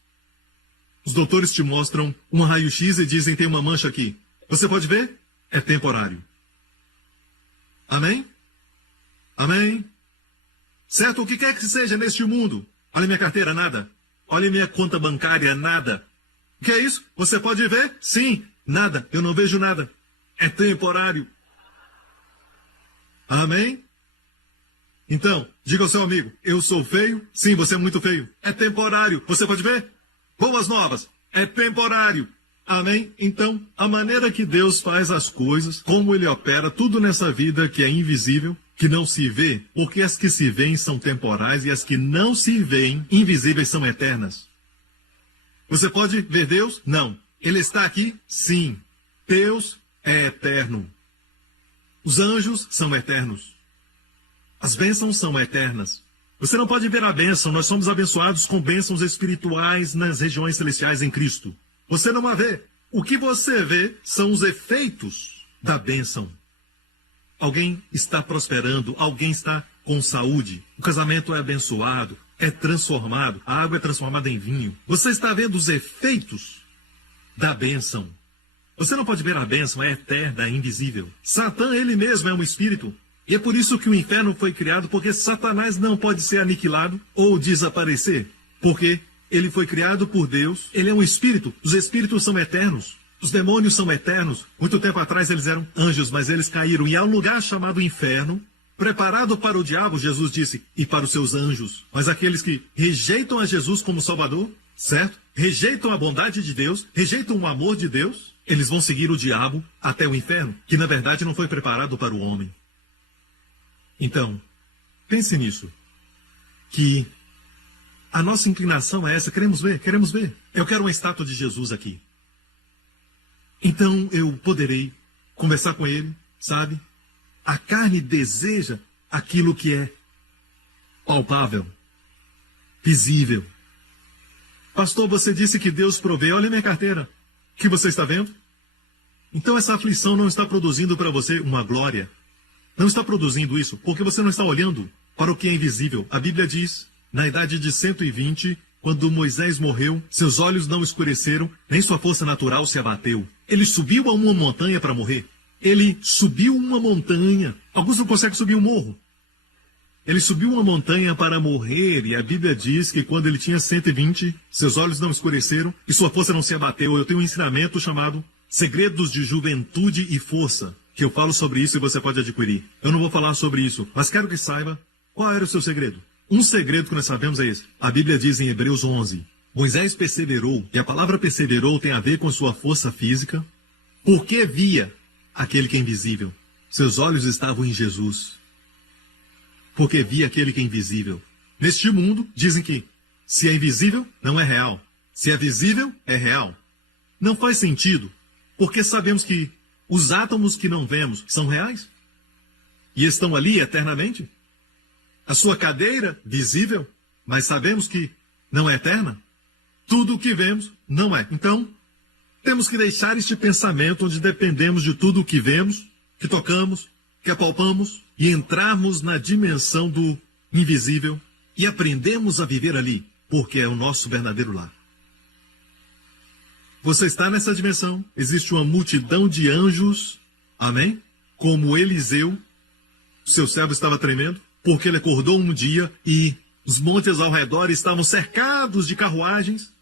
Os doutores te mostram um raio-x e dizem tem uma mancha aqui. Você pode ver? É temporário. Amém? Amém? Certo? O que quer que seja neste mundo. Olha minha carteira, nada. Olha minha conta bancária, nada. O que é isso? Você pode ver? Sim. Nada. Eu não vejo nada. É temporário. Amém? Então, diga ao seu amigo, eu sou feio? Sim, você é muito feio. É temporário. Você pode ver? Boas novas. É temporário. Amém? Então, a maneira que Deus faz as coisas, como Ele opera tudo nessa vida que é invisível, que não se vê, porque as que se veem são temporais e as que não se veem, invisíveis, são eternas. Você pode ver Deus? Não. Ele está aqui? Sim. Deus é eterno. Os anjos são eternos. As bênçãos são eternas. Você não pode ver a bênção, nós somos abençoados com bênçãos espirituais nas regiões celestiais em Cristo. Você não a vê. O que você vê são os efeitos da bênção. Alguém está prosperando, alguém está com saúde, o casamento é abençoado, é transformado, a água é transformada em vinho. Você está vendo os efeitos da bênção. Você não pode ver a bênção, é eterna, é invisível. Satã, ele mesmo, é um espírito. E é por isso que o inferno foi criado, porque Satanás não pode ser aniquilado ou desaparecer. Porque ele foi criado por Deus, ele é um espírito, os espíritos são eternos. Os demônios são eternos. Muito tempo atrás eles eram anjos, mas eles caíram. E há um lugar chamado inferno, preparado para o diabo, Jesus disse, e para os seus anjos. Mas aqueles que rejeitam a Jesus como Salvador, certo? Rejeitam a bondade de Deus, rejeitam o amor de Deus, eles vão seguir o diabo até o inferno, que na verdade não foi preparado para o homem. Então, pense nisso. Que a nossa inclinação é essa, queremos ver, queremos ver. Eu quero uma estátua de Jesus aqui. Então eu poderei conversar com ele, sabe? A carne deseja aquilo que é palpável, visível. Pastor, você disse que Deus provê. Olha minha carteira. O que você está vendo? Então essa aflição não está produzindo para você uma glória. Não está produzindo isso porque você não está olhando para o que é invisível. A Bíblia diz, na idade de 120, quando Moisés morreu, seus olhos não escureceram, nem sua força natural se abateu. Ele subiu a uma montanha para morrer. Ele subiu uma montanha. Alguns não conseguem subir um morro. Ele subiu uma montanha para morrer, e a Bíblia diz que quando ele tinha 120, seus olhos não escureceram e sua força não se abateu. Eu tenho um ensinamento chamado Segredos de Juventude e Força, que eu falo sobre isso e você pode adquirir. Eu não vou falar sobre isso, mas quero que saiba qual era o seu segredo. Um segredo que nós sabemos é esse. A Bíblia diz em Hebreus 11, Moisés perseverou, e a palavra perseverou tem a ver com sua força física, porque via aquele que é invisível. Seus olhos estavam em Jesus. Porque via aquele que é invisível. Neste mundo, dizem que se é invisível, não é real. Se é visível, é real. Não faz sentido, porque sabemos que os átomos que não vemos são reais e estão ali eternamente. A sua cadeira, visível, mas sabemos que não é eterna. Tudo o que vemos não é. Então, temos que deixar este pensamento onde dependemos de tudo o que vemos, que tocamos, que apalpamos, e entrarmos na dimensão do invisível e aprendemos a viver ali, porque é o nosso verdadeiro lar. Você está nessa dimensão, existe uma multidão de anjos, amém? Como Eliseu, seu servo estava tremendo, porque ele acordou um dia e os montes ao redor estavam cercados de carruagens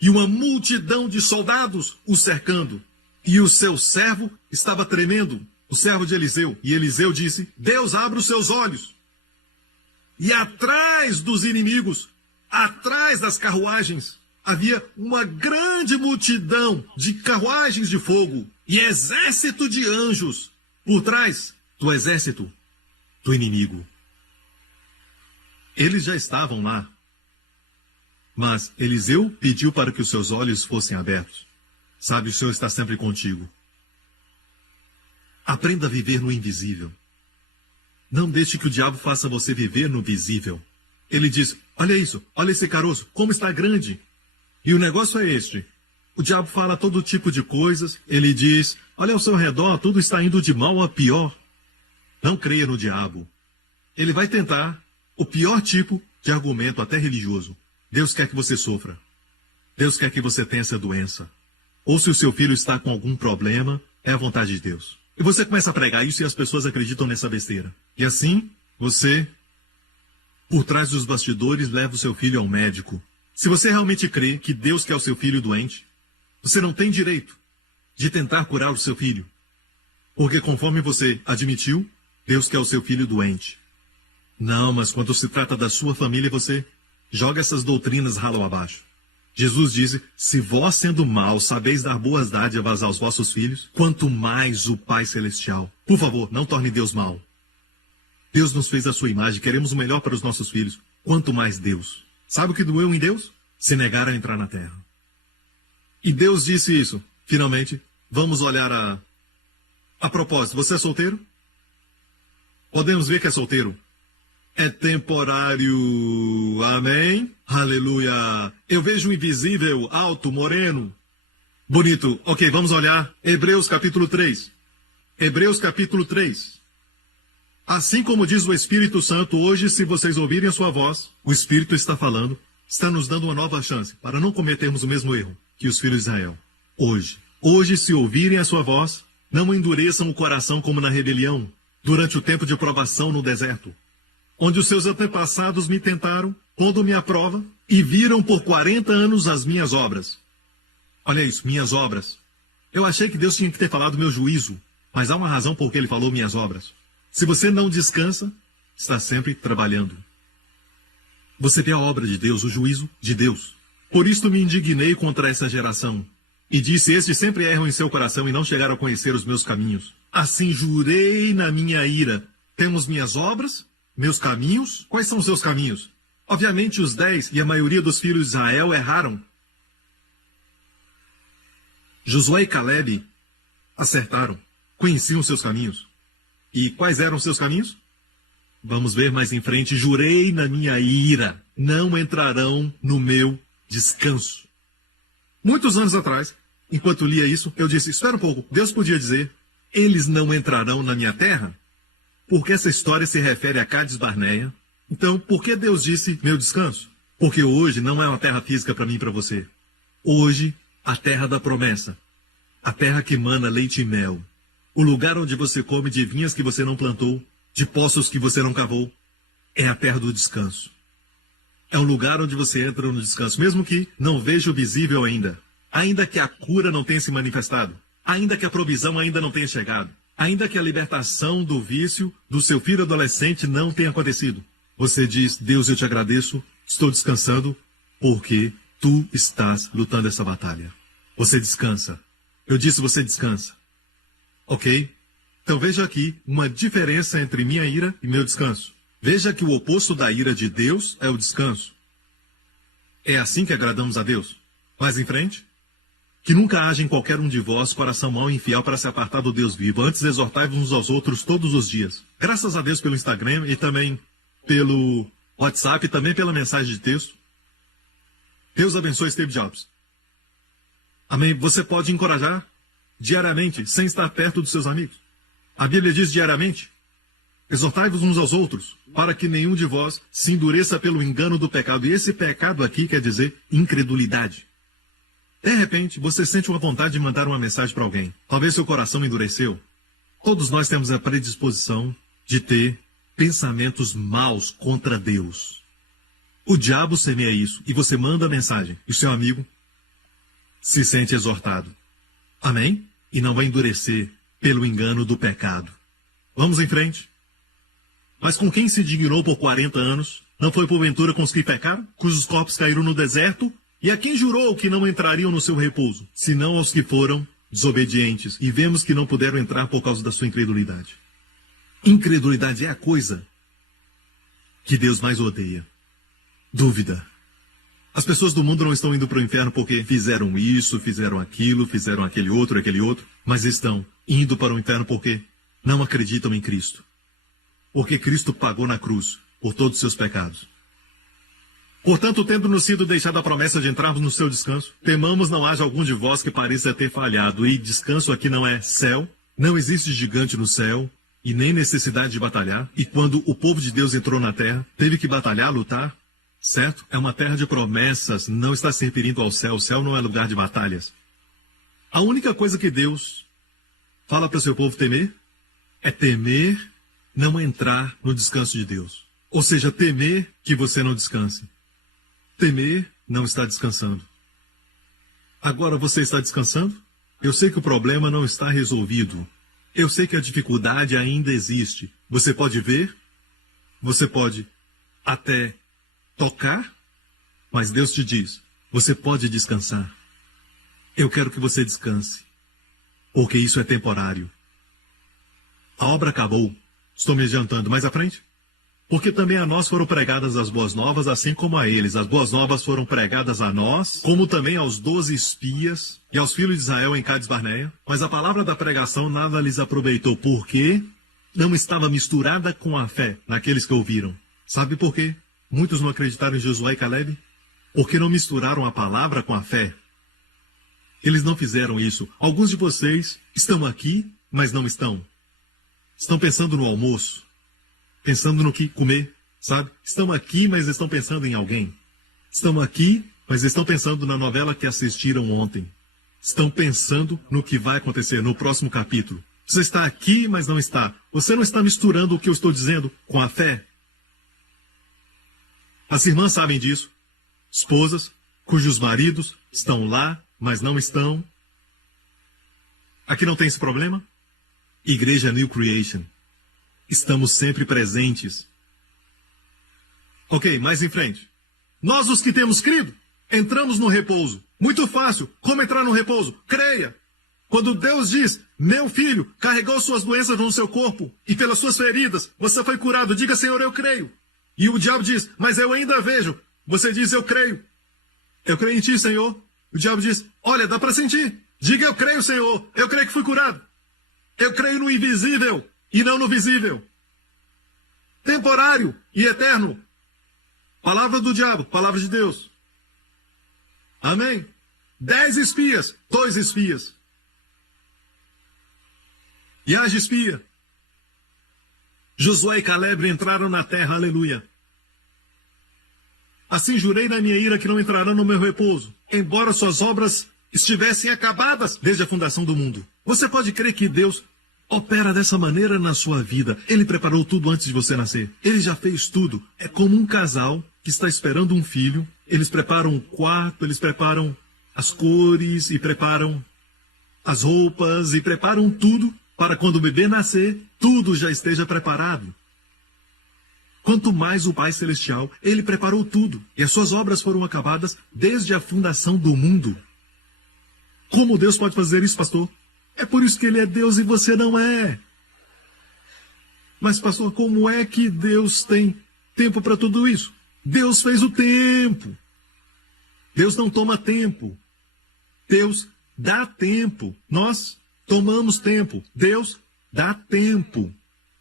e uma multidão de soldados o cercando. E o seu servo estava tremendo, o servo de Eliseu. E Eliseu disse, Deus abre os seus olhos. E atrás dos inimigos, atrás das carruagens, havia uma grande multidão de carruagens de fogo e exército de anjos por trás do exército do inimigo. Eles já estavam lá. Mas Eliseu pediu para que os seus olhos fossem abertos. Sabe, o Senhor está sempre contigo. Aprenda a viver no invisível. Não deixe que o diabo faça você viver no visível. Ele diz, olha isso, olha esse caroço, como está grande. E o negócio é este. O diabo fala todo tipo de coisas. Ele diz, olha ao seu redor, tudo está indo de mal a pior. Não creia no diabo. Ele vai tentar o pior tipo de argumento, até religioso. Deus quer que você sofra. Deus quer que você tenha essa doença. Ou se o seu filho está com algum problema, é a vontade de Deus. E você começa a pregar isso e as pessoas acreditam nessa besteira. E assim, você, por trás dos bastidores, leva o seu filho ao médico. Se você realmente crê que Deus quer o seu filho doente, você não tem direito de tentar curar o seu filho. Porque conforme você admitiu, Deus quer o seu filho doente. Não, mas quando se trata da sua família, você joga essas doutrinas ralo abaixo. Jesus disse, se vós sendo maus sabeis dar boas dádivas aos vossos filhos, quanto mais o Pai Celestial. Por favor, não torne Deus mau. Deus nos fez a sua imagem, queremos o melhor para os nossos filhos. Quanto mais Deus. Sabe o que doeu em Deus? Se negar a entrar na terra. E Deus disse isso. Finalmente, vamos olhar a propósito. Você é solteiro? Podemos ver que é solteiro. É temporário. Amém? Aleluia. Eu vejo um invisível, alto, moreno. Bonito. Ok, vamos olhar. Hebreus capítulo 3. Hebreus capítulo 3. Assim como diz o Espírito Santo, hoje, se vocês ouvirem a sua voz, o Espírito está falando, está nos dando uma nova chance para não cometermos o mesmo erro que os filhos de Israel. Hoje, se ouvirem a sua voz, não endureçam o coração como na rebelião, durante o tempo de provação no deserto, onde os seus antepassados me tentaram, pondo-me à prova, e viram por 40 anos as minhas obras. Olha isso, minhas obras. Eu achei que Deus tinha que ter falado meu juízo, mas há uma razão por que ele falou minhas obras. Se você não descansa, está sempre trabalhando. Você vê a obra de Deus, o juízo de Deus. Por isto me indignei contra essa geração. E disse, estes sempre erram em seu coração e não chegaram a conhecer os meus caminhos. Assim jurei na minha ira. Temos minhas obras, meus caminhos. Quais são os seus caminhos? Obviamente os 10 e a maioria dos filhos de Israel erraram. Josué e Caleb acertaram, conheciam seus caminhos. E quais eram seus caminhos? Vamos ver mais em frente. Jurei na minha ira, não entrarão no meu descanso. Muitos anos atrás, enquanto lia isso, eu disse, espera um pouco, Deus podia dizer, eles não entrarão na minha terra? Porque essa história se refere a Cádiz Barneia. Então, por que Deus disse meu descanso? Porque hoje não é uma terra física para mim e para você. Hoje, a terra da promessa. A terra que emana leite e mel. O lugar onde você come de vinhas que você não plantou, de poços que você não cavou, é a terra do descanso. É um lugar onde você entra no descanso, mesmo que não veja o visível ainda. Ainda que a cura não tenha se manifestado. Ainda que a provisão ainda não tenha chegado. Ainda que a libertação do vício do seu filho adolescente não tenha acontecido. Você diz, Deus, eu te agradeço, estou descansando, porque tu estás lutando essa batalha. Você descansa. Eu disse, você descansa. Ok? Então veja aqui uma diferença entre minha ira e meu descanso. Veja que o oposto da ira de Deus é o descanso. É assim que agradamos a Deus. Mais em frente. Que nunca haja em qualquer um de vós coração mau e infiel para se apartar do Deus vivo. Antes exortai-vos uns aos outros todos os dias. Graças a Deus pelo Instagram e também pelo WhatsApp e também pela mensagem de texto. Deus abençoe Steve Jobs. Amém? Você pode encorajar diariamente, sem estar perto dos seus amigos. A Bíblia diz diariamente, exortai-vos uns aos outros, para que nenhum de vós se endureça pelo engano do pecado. E esse pecado aqui quer dizer incredulidade. De repente, você sente uma vontade de mandar uma mensagem para alguém. Talvez seu coração endureceu. Todos nós temos a predisposição de ter pensamentos maus contra Deus. O diabo semeia isso, e você manda a mensagem, e o seu amigo se sente exortado. Amém? E não vai endurecer pelo engano do pecado. Vamos em frente. Mas com quem se dignou por 40 anos? Não foi porventura com os que pecaram, cujos corpos caíram no deserto? E a quem jurou que não entrariam no seu repouso, senão aos que foram desobedientes? E vemos que não puderam entrar por causa da sua incredulidade. Incredulidade é a coisa que Deus mais odeia. Dúvida. As pessoas do mundo não estão indo para o inferno porque fizeram isso, fizeram aquilo, fizeram aquele outro, mas estão indo para o inferno porque não acreditam em Cristo. Porque Cristo pagou na cruz por todos os seus pecados. Portanto, tendo-nos sido deixada a promessa de entrarmos no seu descanso, temamos não haja algum de vós que pareça ter falhado. E descanso aqui não é céu, não existe gigante no céu, e nem necessidade de batalhar. E quando o povo de Deus entrou na terra, teve que batalhar, lutar. Certo? É uma terra de promessas, não está se referindo ao céu. O céu não é lugar de batalhas. A única coisa que Deus fala para o seu povo temer é temer não entrar no descanso de Deus. Ou seja, temer que você não descanse. Temer não está descansando. Agora você está descansando? Eu sei que o problema não está resolvido. Eu sei que a dificuldade ainda existe. Você pode ver, você pode até tocar, mas Deus te diz, Você pode descansar. Eu quero que você descanse, porque isso é temporário. A obra acabou. Estou me adiantando mais à frente. Porque também a nós foram pregadas as boas novas, assim como a eles. As boas novas foram pregadas a nós, como também aos 12 espias e aos filhos de Israel em Cádiz Barneia. Mas a palavra da pregação nada lhes aproveitou, porque não estava misturada com a fé naqueles que ouviram. Sabe por quê? Muitos não acreditaram em Josué e Caleb? Porque não misturaram a palavra com a fé. Eles não fizeram isso. Alguns de vocês estão aqui, mas não estão. Estão pensando no almoço, pensando no que comer, sabe? Estão aqui, mas estão pensando em alguém. Estão aqui, mas estão pensando na novela que assistiram ontem. Estão pensando no que vai acontecer no próximo capítulo. Você está aqui, mas não está. Você não está misturando o que eu estou dizendo com a fé. As irmãs sabem disso. Esposas cujos maridos estão lá, mas não estão. Aqui não tem esse problema? Igreja New Creation. Estamos sempre presentes. Ok, mais em frente. Nós, os que temos crido, entramos no repouso. Muito fácil. Como entrar no repouso? Creia. Quando Deus diz, meu filho carregou suas doenças no seu corpo e pelas suas feridas você foi curado, diga, Senhor, eu creio. E o diabo diz, mas eu ainda vejo. Você diz, eu creio. Eu creio em ti, Senhor. O diabo diz, olha, dá para sentir. Diga, eu creio, Senhor. Eu creio que fui curado. Eu creio no invisível e não no visível. Temporário e eterno. Palavra do diabo, palavra de Deus. Amém? 10 espias, 2 espias. E haja espia. Josué e Caleb entraram na terra, aleluia. Assim jurei na minha ira que não entrarão no meu repouso, embora suas obras estivessem acabadas desde a fundação do mundo. Você pode crer que Deus opera dessa maneira na sua vida. Ele preparou tudo antes de você nascer. Ele já fez tudo. É como um casal que está esperando um filho. Eles preparam o quarto, eles preparam as cores e preparam as roupas e preparam tudo para quando o bebê nascer, tudo já esteja preparado. Quanto mais o Pai Celestial, Ele preparou tudo. E as suas obras foram acabadas desde a fundação do mundo. Como Deus pode fazer isso, pastor? É por isso que Ele é Deus e você não é. Mas, pastor, como é que Deus tem tempo para tudo isso? Deus fez o tempo. Deus não toma tempo. Deus dá tempo. Nós tomamos tempo. Deus dá tempo.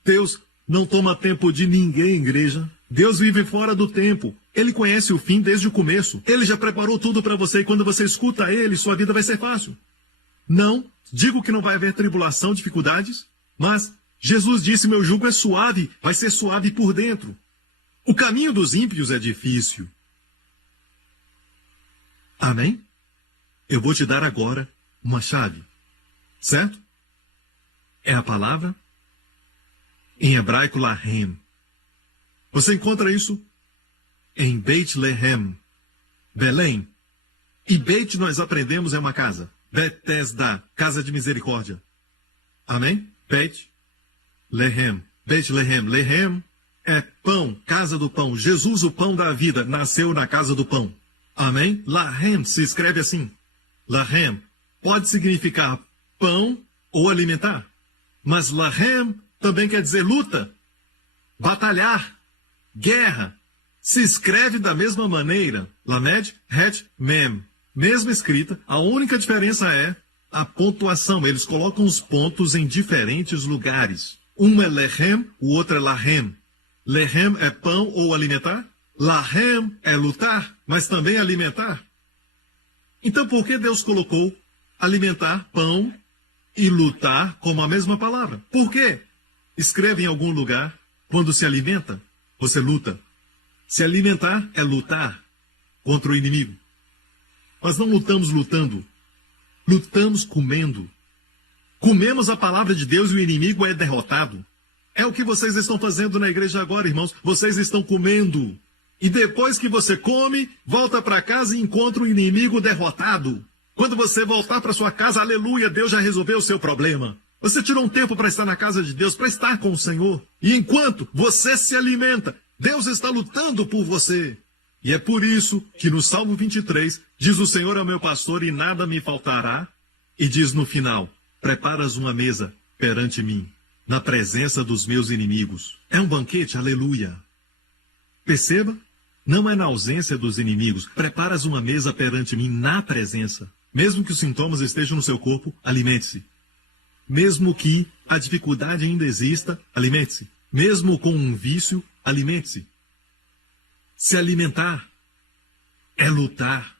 Deus não toma tempo de ninguém, igreja. Deus vive fora do tempo. Ele conhece o fim desde o começo. Ele já preparou tudo para você e quando você escuta Ele, sua vida vai ser fácil. Não digo que não vai haver tribulação, dificuldades, mas Jesus disse, meu jugo é suave, vai ser suave por dentro. O caminho dos ímpios é difícil. Amém? Eu vou te dar agora uma chave, certo? É a palavra, em hebraico, Lahem. Você encontra isso em Beit Lehem, Belém. E Beit, nós aprendemos, é uma casa. Betesda, casa de misericórdia. Amém? Beit Lehem. Beit Lehem. Lehem é pão, casa do pão. Jesus, o pão da vida, nasceu na casa do pão. Amém? Lahem se escreve assim. Lahem pode significar pão ou alimentar. Mas Lahem também quer dizer luta, batalhar, guerra. Se escreve da mesma maneira. Lamed, Het, Mem. Mesma escrita, a única diferença é a pontuação. Eles colocam os pontos em diferentes lugares. Um é Lehem, o outro é Lahem. Lehem é pão ou alimentar. Lahem é lutar, mas também alimentar. Então por que Deus colocou alimentar, pão e lutar como a mesma palavra? Por quê? Escreve em algum lugar, quando se alimenta, você luta. Se alimentar é lutar contra o inimigo. Nós não lutamos lutando, lutamos comendo. Comemos a palavra de Deus e o inimigo é derrotado. É o que vocês estão fazendo na igreja agora, irmãos. Vocês estão comendo. E depois que você come, volta para casa e encontra o inimigo derrotado. Quando você voltar para sua casa, aleluia, Deus já resolveu o seu problema. Você tirou um tempo para estar na casa de Deus, para estar com o Senhor. E enquanto você se alimenta, Deus está lutando por você. E é por isso que no Salmo 23 diz: o Senhor é o meu pastor e nada me faltará. E diz no final: preparas uma mesa perante mim, na presença dos meus inimigos. É um banquete, aleluia. Perceba, não é na ausência dos inimigos. Preparas uma mesa perante mim na presença. Mesmo que os sintomas estejam no seu corpo, alimente-se. Mesmo que a dificuldade ainda exista, alimente-se. Mesmo com um vício, alimente-se. Se alimentar é lutar.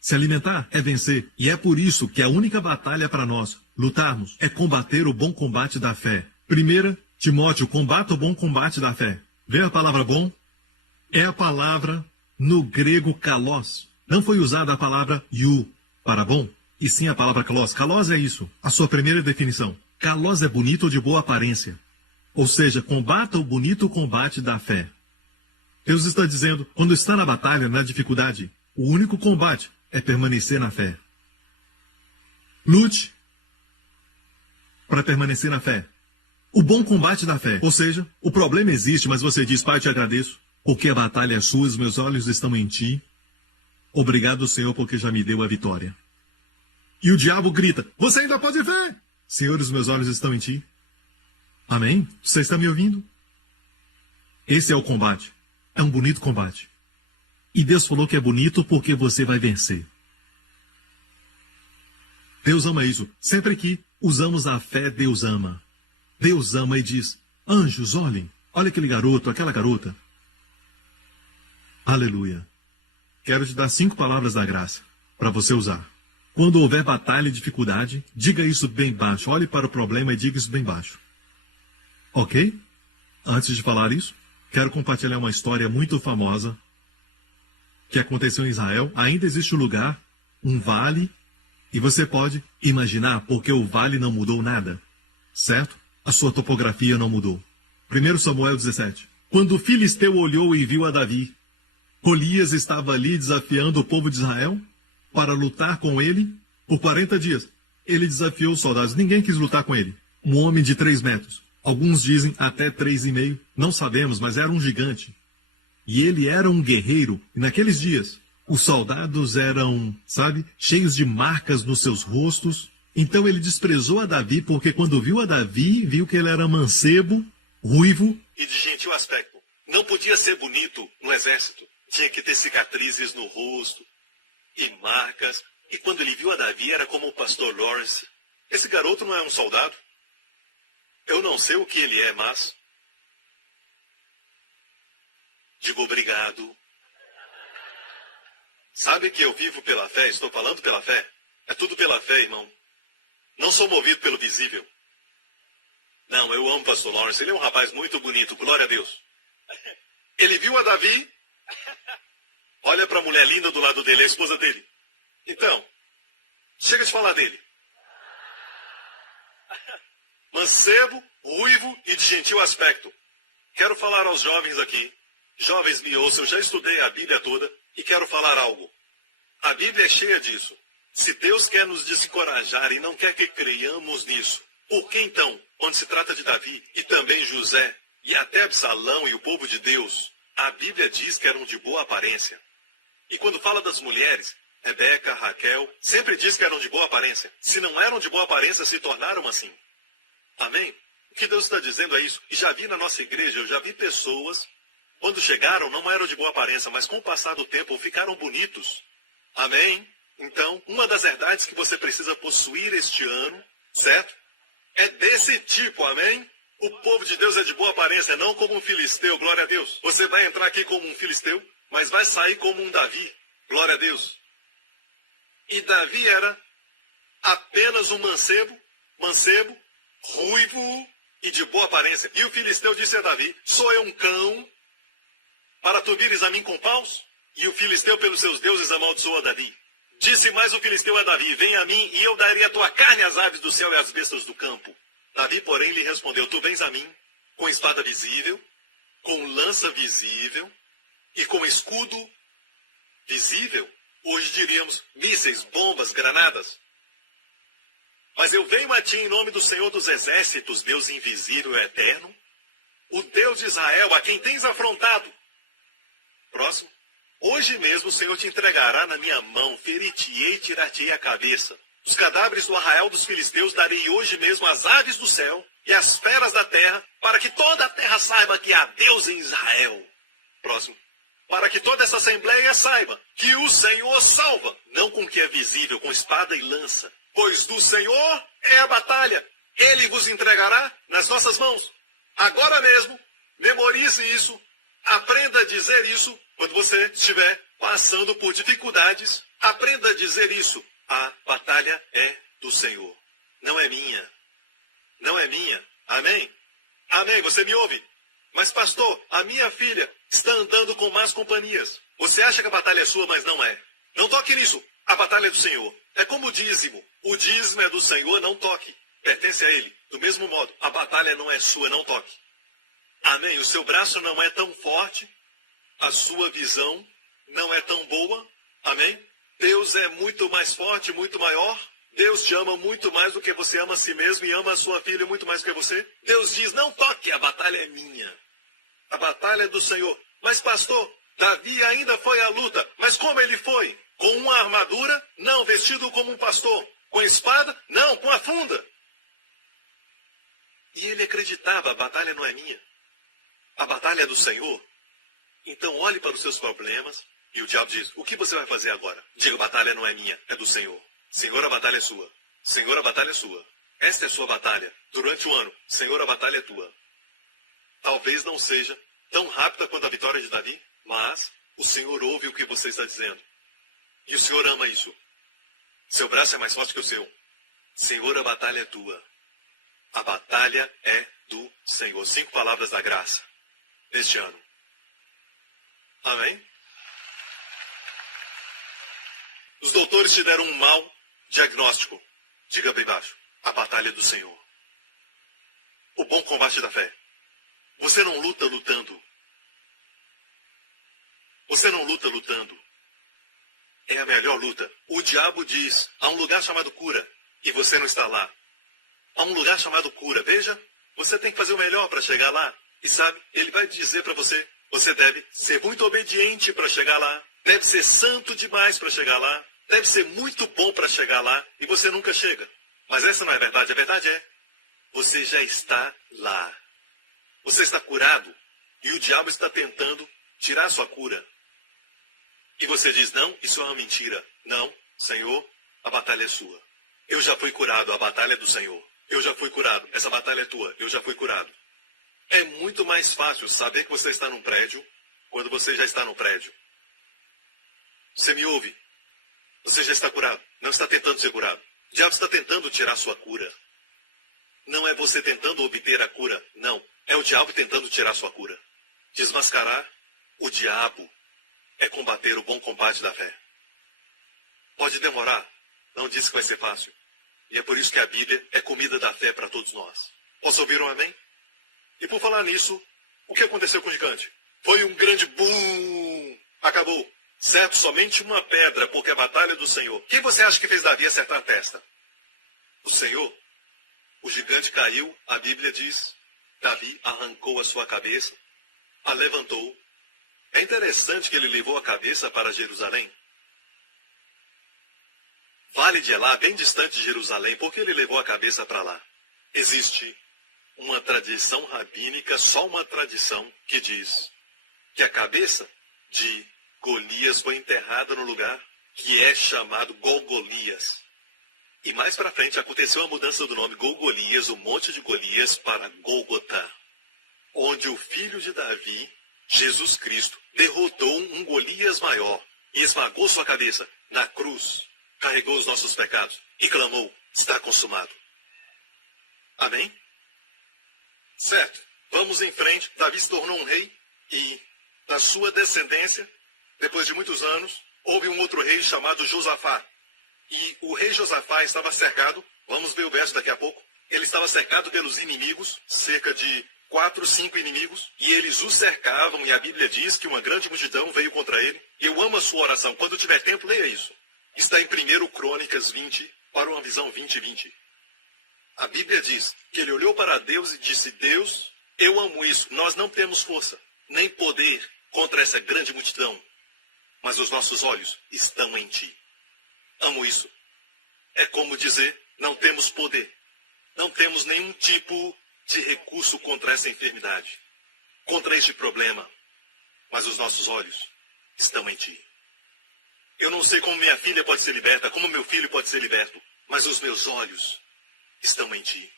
Se alimentar é vencer. E é por isso que a única batalha para nós lutarmos é combater o bom combate da fé. 1 Timóteo, combata o bom combate da fé. Vê a palavra bom? É a palavra no grego kalos. Não foi usada a palavra iu para bom, e sim a palavra kalos. Kalos é isso, a sua primeira definição. Kalos é bonito ou de boa aparência. Ou seja, combata o bonito combate da fé. Deus está dizendo, quando está na batalha, na dificuldade, o único combate é permanecer na fé. Lute para permanecer na fé. O bom combate da fé. Ou seja, o problema existe, mas você diz: Pai, eu te agradeço, porque a batalha é sua, os meus olhos estão em ti. Obrigado, Senhor, porque já me deu a vitória. E o diabo grita: você ainda pode ver. Senhor, os meus olhos estão em ti. Amém? Você está me ouvindo? Esse é o combate. É um bonito combate. E Deus falou que é bonito porque você vai vencer. Deus ama isso. Sempre que usamos a fé, Deus ama. Deus ama e diz: anjos, olhem. Olha aquele garoto, aquela garota. Aleluia. Quero te dar 5 palavras da graça para você usar. Quando houver batalha e dificuldade, diga isso bem baixo. Olhe para o problema e diga isso bem baixo. Ok? Antes de falar isso, quero compartilhar uma história muito famosa que aconteceu em Israel. Ainda existe um lugar, um vale, e você pode imaginar porque o vale não mudou nada. Certo? A sua topografia não mudou. 1 Samuel 17. Quando o filisteu olhou e viu a Davi, Golias estava ali desafiando o povo de Israel para lutar com ele por 40 dias. Ele desafiou os soldados. Ninguém quis lutar com ele. Um homem de 3 metros. Alguns dizem até 3,5. Não sabemos, mas era um gigante. E ele era um guerreiro. E naqueles dias, os soldados eram, cheios de marcas nos seus rostos. Então ele desprezou a Davi, porque quando viu a Davi, viu que ele era mancebo, ruivo e de gentil aspecto. Não podia ser bonito no exército. Tinha que ter cicatrizes no rosto e marcas. E quando ele viu a Davi, era como o pastor Lawrence. Esse garoto não é um soldado? Eu não sei o que ele é, mas... digo obrigado. Sabe que eu vivo pela fé, estou falando pela fé? É tudo pela fé, irmão. Não sou movido pelo visível. Não, eu amo o pastor Lawrence. Ele é um rapaz muito bonito, glória a Deus. Ele viu a Davi... olha para a mulher linda do lado dele, a esposa dele. Então, chega de falar dele. Mancebo, ruivo e de gentil aspecto. Quero falar aos jovens aqui. Jovens, me ouçam, eu já estudei a Bíblia toda e quero falar algo. A Bíblia é cheia disso. Se Deus quer nos desencorajar e não quer que creiamos nisso, por que então, quando se trata de Davi e também José e até Absalão e o povo de Deus, a Bíblia diz que eram de boa aparência? E quando fala das mulheres, Rebeca, Raquel, sempre diz que eram de boa aparência. Se não eram de boa aparência, se tornaram assim. Amém? O que Deus está dizendo é isso. E já vi na nossa igreja, eu já vi pessoas, quando chegaram, não eram de boa aparência, mas com o passar do tempo ficaram bonitos. Amém? Então, uma das verdades que você precisa possuir este ano, certo? É desse tipo, amém? O povo de Deus é de boa aparência, não como um filisteu, glória a Deus. Você vai entrar aqui como um filisteu, mas vai sair como um Davi, glória a Deus. E Davi era apenas um mancebo, ruivo e de boa aparência. E o filisteu disse a Davi: sou eu um cão para tu vires a mim com paus? E o filisteu pelos seus deuses amaldiçoou a Davi. Disse mais o filisteu a Davi: vem a mim e eu darei a tua carne às aves do céu e às bestas do campo. Davi, porém, lhe respondeu: tu vens a mim com espada visível, com lança visível e com escudo visível. Hoje diríamos mísseis, bombas, granadas. Mas eu venho a ti em nome do Senhor dos Exércitos, Deus invisível e eterno, o Deus de Israel, a quem tens afrontado. Próximo. Hoje mesmo o Senhor te entregará na minha mão, ferir-te-ei e tirar-te-ei a cabeça. Os cadáveres do arraial dos filisteus darei hoje mesmo às aves do céu e às feras da terra, para que toda a terra saiba que há Deus em Israel. Próximo. Para que toda essa assembleia saiba que o Senhor salva, não com o que é visível, com espada e lança. Pois do Senhor é a batalha. Ele vos entregará nas nossas mãos. Agora mesmo, memorize isso, aprenda a dizer isso quando você estiver passando por dificuldades. Aprenda a dizer isso. A batalha é do Senhor, não é minha. Não é minha. Amém? Amém, você me ouve? Mas pastor, a minha filha está andando com más companhias. Você acha que a batalha é sua, mas não é. Não toque nisso. A batalha é do Senhor. É como o dízimo. O dízimo é do Senhor, não toque. Pertence a Ele. Do mesmo modo, a batalha não é sua, não toque. Amém? O seu braço não é tão forte. A sua visão não é tão boa. Amém? Deus é muito mais forte, muito maior. Deus te ama muito mais do que você ama a si mesmo e ama a sua filha muito mais do que você. Deus diz, não toque, a batalha é minha. A batalha é do Senhor. Mas pastor, Davi ainda foi à luta. Mas como ele foi? Com uma armadura? Não, vestido como um pastor. Com espada? Não, com a funda. E ele acreditava, a batalha não é minha. A batalha é do Senhor. Então olhe para os seus problemas. E o diabo diz, o que você vai fazer agora? Diga, a batalha não é minha, é do Senhor. Senhor, a batalha é sua. Senhor, a batalha é sua. Esta é a sua batalha. Durante o ano, Senhor, a batalha é tua. Talvez não seja tão rápida quanto a vitória de Davi, mas o Senhor ouve o que você está dizendo. E o Senhor ama isso. Seu braço é mais forte que o seu. Senhor, a batalha é tua. A batalha é do Senhor. 5 palavras da graça neste ano. Amém? Os doutores te deram um mau diagnóstico. Diga bem baixo. A batalha é do Senhor. O bom combate da fé. Você não luta lutando. Você não luta lutando. É a melhor luta. O diabo diz, há um lugar chamado cura, e você não está lá. Há um lugar chamado cura. Veja, você tem que fazer o melhor para chegar lá. E sabe, ele vai dizer para você, você deve ser muito obediente para chegar lá. Deve ser santo demais para chegar lá. Deve ser muito bom para chegar lá. E você nunca chega. Mas essa não é a verdade. A verdade é, você já está lá. Você está curado. E o diabo está tentando tirar a sua cura. E você diz, não, isso é uma mentira. Não, Senhor, a batalha é sua. Eu já fui curado, a batalha é do Senhor. Eu já fui curado, essa batalha é tua, eu já fui curado. É muito mais fácil saber que você está num prédio quando você já está no prédio. Você me ouve? Você já está curado, não está tentando ser curado. O diabo está tentando tirar a sua cura. Não é você tentando obter a cura, não. É o diabo tentando tirar a sua cura. Desmascarar o diabo é combater o bom combate da fé. Pode demorar, não disse que vai ser fácil. E é por isso que a Bíblia é comida da fé para todos nós. Posso ouvir um amém? E por falar nisso, o que aconteceu com o gigante? Foi um grande boom! Acabou. Certo, somente uma pedra, porque a batalha é do Senhor. Quem você acha que fez Davi acertar a testa? O Senhor. O gigante caiu, a Bíblia diz, Davi arrancou a sua cabeça, a levantou. É interessante que ele levou a cabeça para Jerusalém. Vale de Elá, bem distante de Jerusalém, porque ele levou a cabeça para lá. Existe uma tradição rabínica, só uma tradição, que diz que a cabeça de Golias foi enterrada no lugar que é chamado Golgolias. E mais para frente aconteceu a mudança do nome Golgolias, o monte de Golias, para Gólgota, onde o filho de Davi, Jesus Cristo, derrotou um Golias maior e esmagou sua cabeça na cruz, carregou os nossos pecados e clamou, está consumado. Amém? Certo, vamos em frente. Davi se tornou um rei e, da sua descendência, depois de muitos anos, houve um outro rei chamado Josafá. E o rei Josafá estava cercado, vamos ver o verso daqui a pouco, ele estava cercado pelos inimigos, cerca de 4, 5 inimigos, e eles o cercavam, e a Bíblia diz que uma grande multidão veio contra ele. Eu amo a sua oração, quando tiver tempo, leia isso. Está em 1 Crônicas 20, para uma visão 20:20. A Bíblia diz que ele olhou para Deus e disse, Deus, eu amo isso, nós não temos força, nem poder contra essa grande multidão. mas os nossos olhos estão em ti. Amo isso. É como dizer, não temos poder. Não temos nenhum tipo de recurso contra essa enfermidade, contra este problema, mas os nossos olhos estão em ti. Eu não sei como minha filha pode ser liberta, como meu filho pode ser liberto, mas os meus olhos estão em ti.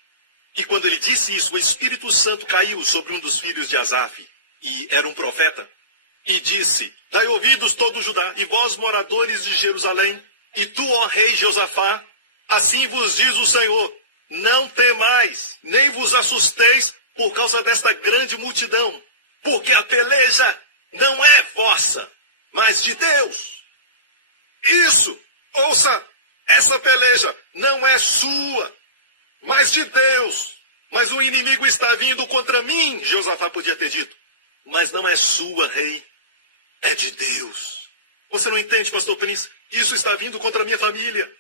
E quando ele disse isso, o Espírito Santo caiu sobre um dos filhos de Asaf, e era um profeta, e disse, dai ouvidos todo Judá, e vós moradores de Jerusalém, e tu, ó rei Josafá, assim vos diz o Senhor, não temais, nem vos assusteis por causa desta grande multidão, porque a peleja não é vossa, mas de Deus. Isso, ouça, essa peleja não é sua, mas de Deus. Mas o inimigo está vindo contra mim, Josafá podia ter dito. Mas não é sua, rei, é de Deus. Você não entende, pastor Prince? Isso está vindo contra a minha família.